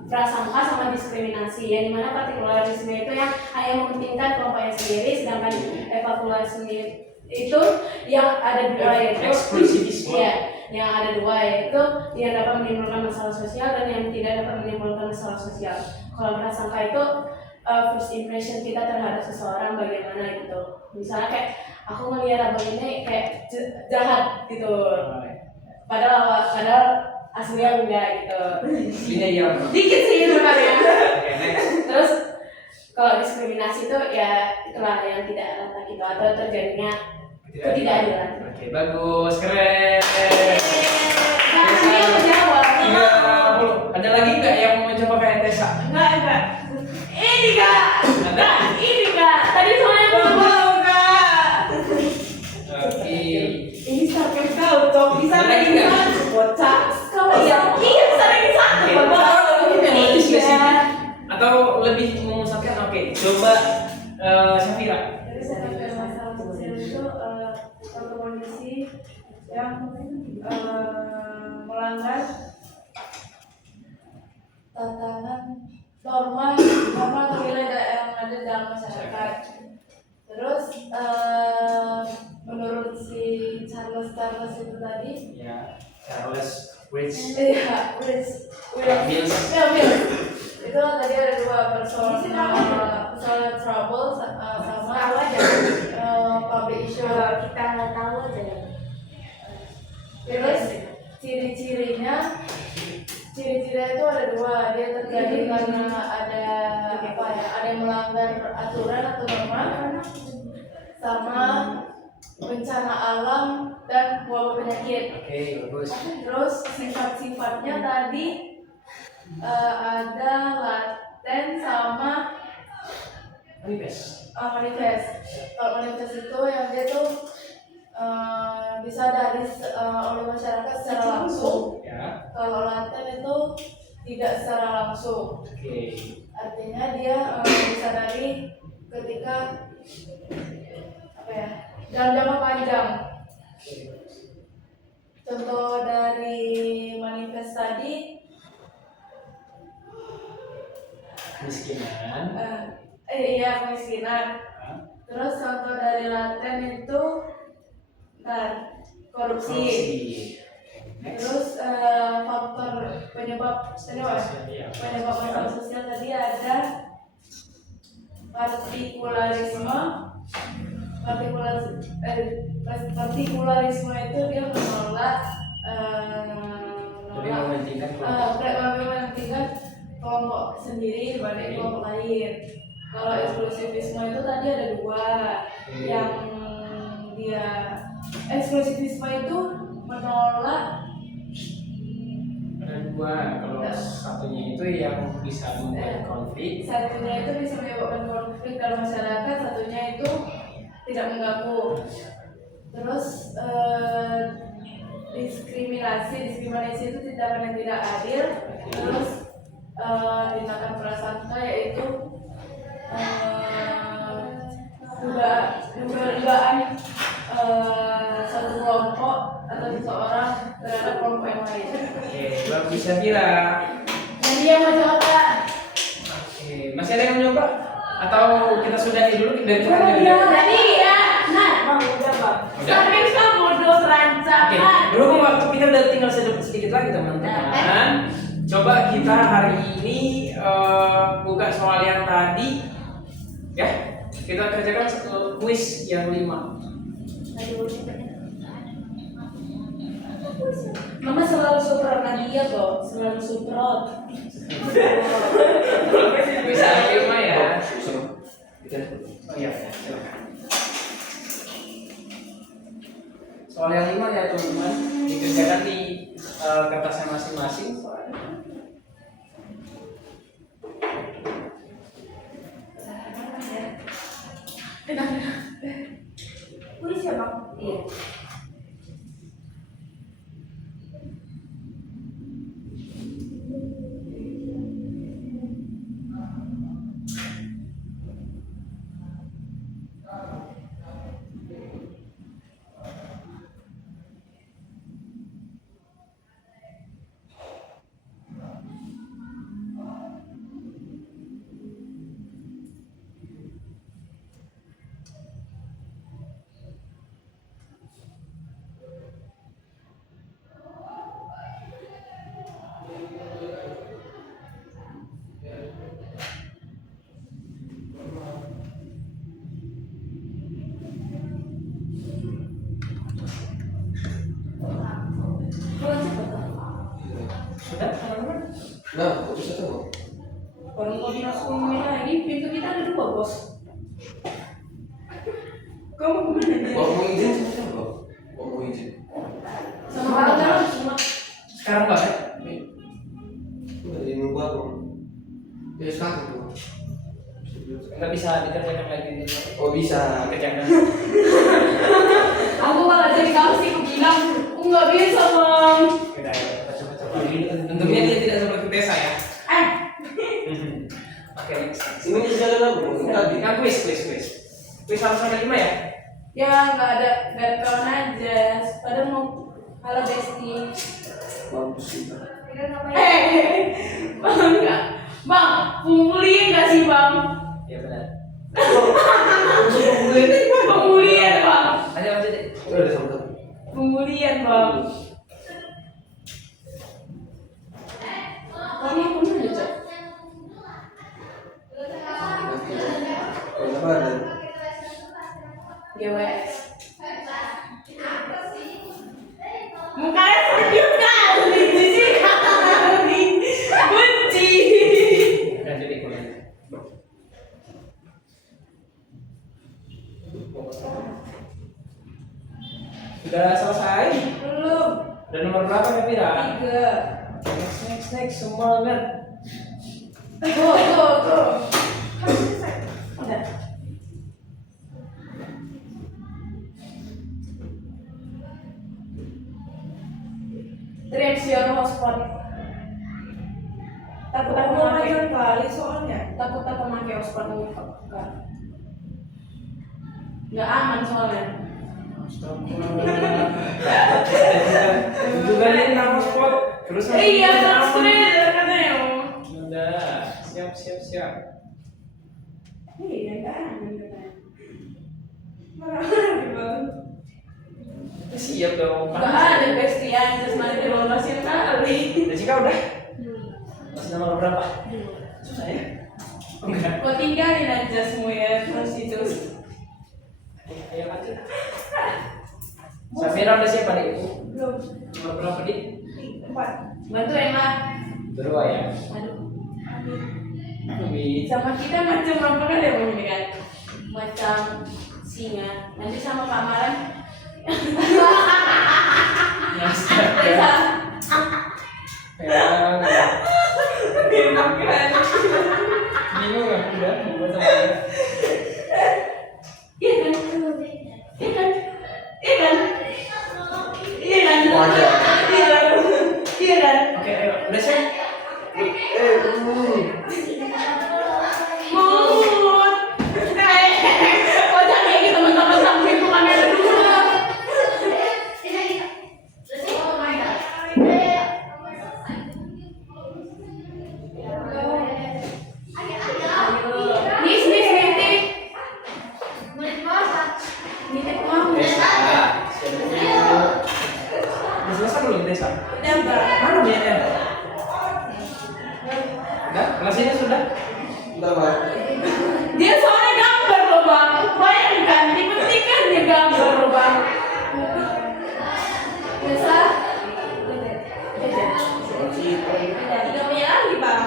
prasangka sama diskriminasi, yang dimana partikularisme itu yang hanya mementingkan kelompoknya sendiri, sedangkan evakuisme itu yang ada dua, yaitu eksklusivisme. Iya, yang ada dua, yaitu yang dapat menimbulkan masalah sosial dan yang tidak dapat menimbulkan masalah sosial. Kalau prasangka itu first impression kita terhadap seseorang bagaimana gitu. Misalnya kayak aku ngelihat abang ini kayak jahat gitu, padahal aslinya enggak gitu. Aslinya iya. Dikit sih sebenarnya. Oke, next. Terus kalau diskriminasi itu ya itulah yang tidak rata gitu atau terjadinya ketidakadilan. Oke, bagus, keren. Karena dia menjawab. 30. Ada lagi nggak yang mau mencoba kayak Tessa? Enggak. Ini kak. Ada? Ini kak. Tadi soalnya belum mau kak. Oke. Ini sampai kau dong. Bisa Ada lagi nggak? bocah. Kalau iya bisa lagi satu. Oke, atau mungkin yang lebih spesifik atau lebih memusatkan? Oke, coba Syafira. Jadi saya ke masalah sosial itu suatu kondisi yang melanggar tatanan norma atau nilai yang ada dalam masyarakat. Terus menurut si Charles itu tadi, Ya, Charles Rich. Mills. Itu tadi ada dua personal trouble sama public issue. Kita nggak tahu aja. Terus ciri-cirinya itu ada dua. Dia terjadi karena ada ada yang melanggar aturan atau norma, sama bencana alam dan wabah penyakit. Oke, bagus. Terus sifat-sifatnya tadi ada laten sama Manifest. manifest. Kalau manifest itu yang dia tuh disadari oleh masyarakat secara langsung. Ya. Kalau laten itu tidak secara langsung. Oke. Artinya dia disadari ketika dalam jangka panjang. Contoh dari manifest tadi, Kemiskinan. kemiskinan. Terus contoh dari laten itu korupsi. Next. Terus faktor penyebab masalah sosial tadi ada partikularisme. Partikularisme itu dia menolak Lebih mementingkan kelompok. mementingkan kelompok sendiri dibanding kelompok lain. Kalau eksklusivisme itu tadi ada dua, yang dia eksklusivisme itu menolak. Ada dua, kalau satunya itu yang bisa membuat konflik. Satunya itu bisa menyebabkan konflik dalam masyarakat, satunya itu tidak mengganggu. Terus diskriminasi itu tindakan yang tidak adil. Terus tindakan prasangka yaitu dugaan satu kelompok atau seseorang terhadap kelompok yang lain. Oke, bagus Syafira. Dan dia mau coba. Oke, masih ada yang mencoba? Atau kita sudahi dulu dari Tadi ya, nah, Udah bang. saking kamu bodoh Oke, rancangan. berhubung waktu kita udah tinggal sedikit lagi teman-teman. Coba kita hari ini buka soal yang tadi, ya. Kita kerjakan satu kuis yang 5. Mama selalu super Nadia kok, selalu super. Kuis yang 5 ya. Kita Oh iya, silakan. Soal yang 5 ya teman-teman, dikerjakan di kertasnya masing-masing. Kuis ya bang? Iya. Sudah teman-teman? nah, kok bisa tuh? Orang koordinasi umumnya ini pintu kita ada 2 bos. Kamu kemana nih? Kalau mau izin sama siapa? Kalau mau izin. Sama orang dalam semua. Sekarang banget. Udah jadi nunggu aku. Ya sekarang tuh. Nggak bisa dikerjakan lagi dulu. Oh bisa. Kerjakan. Aku kalau jadi kamu sih aku bilang, aku nggak bisa bang. Udah, ya, kita coba-coba. Tentunya dia tidak seperti Tessa ya. Oke, next. Ini jalan apa? Tadi. Kan kuis. Kuis 1-5 ya? Ya nggak ada kawan aja. Pada mau halo Besti. Bagus kita. Bang nggak, bang, pembulian nggak sih bang? Iya benar. Pembulian bang, Ayo lanjut deh. Udah sama-sama. pembulian bang. Kamu kemana cok? Kalau ada. GWS. Mukanya serius kali, jijik kali, benci. Lanjut deh kuliah. Sudah selesai? Belum. Dan nomor berapa ya Pira? 3. Next, semangat. Tuh. Udah. Reaction hotspot. Takut aku mau macam kali soalnya. Takut aku pakai hotspot nggak aman soalnya. Juga nih nama spot. Terus Iya, apa? sudah katanya. Sudah, siap. Iya, nggak aman katanya. Siap dong. Nggak ada bestian terus nanti lolosin kali. Dan jika udah? Masih nomor berapa? Susah ya? Enggak. Kau tinggalin aja semua ya terus itu. Ayo lanjut. Safira udah siap adik? Belum. Nomor berapa dik? 4. Bantu Emma. Berdua ya. Aduh. Sama kita macam apa kan ya ini kan? Macam singa. Nanti sama Pak Maran. Desa. Bingung aku udah mau sama dia. Iya kan? Iya kan? Iya kan? Iya kan? Wajar. Iya kan? Iya kan? Oke, ayo, udah sih. Mut. Kok jangan kayak gitu teman-teman sampai itu kamera dulu. Nis, nitip. Nitip mau. Desa. Udah selesai belum Desa? Udah Mbak. Mana BNN? Udah, kelas ini sudah? Udah, Bang. Dia soalnya gambar loh bang. Bayangkan, dipentingkan dia gambar loh bang. Biasa. Tidak punya lagi bang.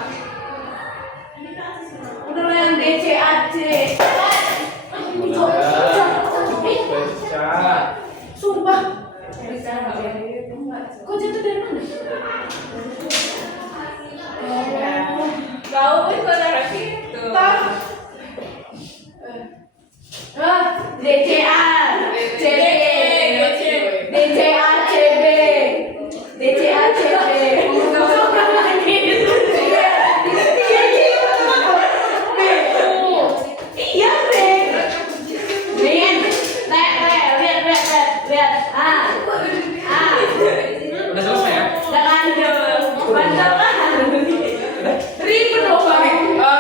Udah lah yang DCAC. Baca. Sumpah. Kok jatuh dari mana? Kau itu saudara gitu. DCA, CB, DCA, CB, DCA, CB. Iya, Ben. Ben, lihat. Udah selesai ya? Bandel kan? Ribet loh, Bang.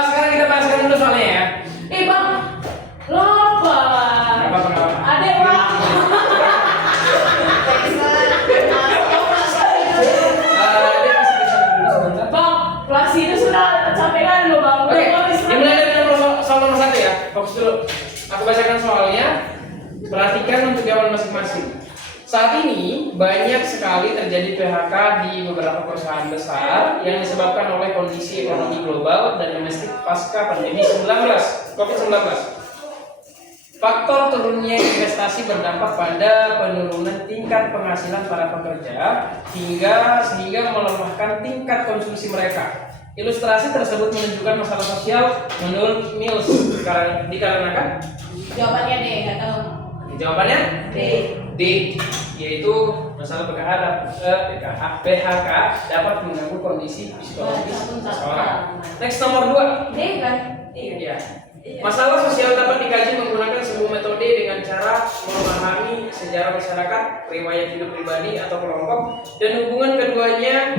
Sekarang kita bahaskan dulu soalnya ya. Bang, lupa. Nggak apa-apa, nggak apa-apa. Ada Bang. Dia masih bisa dulu sebentar. Bang, kelas ini sudah kecapean loh Bang. Oke, dimulai dari soal nomor 1 ya. Fokus dulu. Aku bacakan soalnya. Perhatikan untuk jawaban masing-masing. Saat ini banyak sekali terjadi PHK di beberapa perusahaan besar yang disebabkan oleh kondisi ekonomi global dan domestik pasca pandemi COVID-19. Faktor turunnya investasi berdampak pada penurunan tingkat penghasilan para pekerja sehingga melemahkan tingkat konsumsi mereka. Ilustrasi tersebut menunjukkan masalah sosial menurut Mills dikarenakan Jawabannya D, nggak tahu. jawabannya D. yaitu masalah PHK dapat mengganggu kondisi psikologis seseorang. Next nomor 2. D kan? Iya. Masalah sosial dapat dikaji menggunakan sebuah metode dengan cara memahami sejarah masyarakat, riwayat hidup pribadi atau kelompok, dan hubungan keduanya.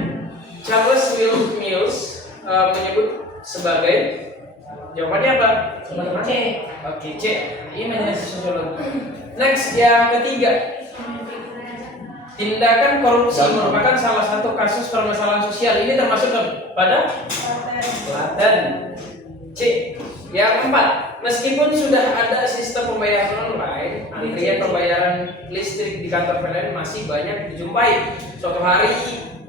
Charles Mills menyebut sebagai jawabannya apa? Teman-teman? C. Oke, C. Ini menjadi sosiologi. Next, yang ketiga. Tindakan korupsi merupakan salah satu kasus permasalahan sosial. Ini termasuk pada Klaten. C. Yang 4. Meskipun sudah ada sistem pembayaran online, antrian pembayaran listrik di kantor PLN masih banyak dijumpai. Suatu hari,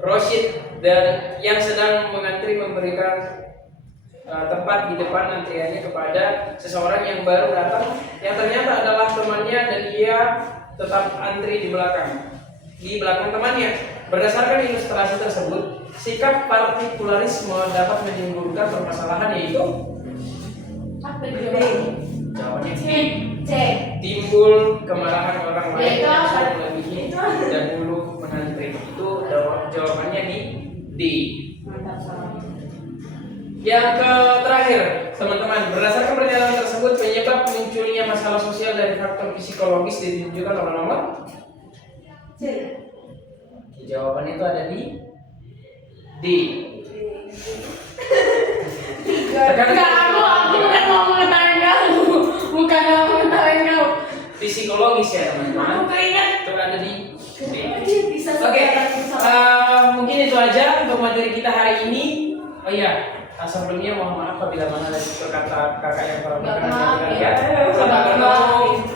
Roshid dan yang sedang mengantri memberikan tempat di depan antriannya kepada seseorang yang baru datang, yang ternyata adalah temannya, dan dia tetap antri di belakang temannya. Berdasarkan ilustrasi tersebut, sikap partikularisme dapat menimbulkan permasalahan, yaitu Apa jawabannya? jawabannya C. C. timbul kemarahan orang lain Itu yang apa? sudah melebihi dahulu mengantri. Itu jawabannya di D. Mantap salah. Yang terakhir, teman-teman, berdasarkan pernyataan tersebut, penyebab munculnya masalah sosial dari faktor psikologis ditunjukkan oleh nomor C. jawaban itu ada di D. Enggak, aku bukan mau mengetahui kamu. Bukan mau mengetahui kamu. Psikologis ya, teman-teman. Aku keinget. Itu ada di D. Bisa Oke, mungkin itu aja untuk materi kita hari ini. Oh iya, sebelumnya mohon maaf apabila mana ada kata kakak yang kurang berkenan ya. Sampai ketemu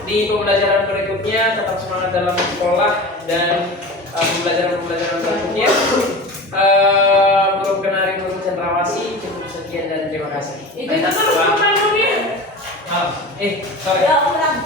di pembelajaran berikutnya. Tetap semangat dalam sekolah dan pembelajaran berikutnya. Belum kenalin Guru Cendrawasih. Cukup sekian dan terima kasih. Sorry. Ya, aku bilang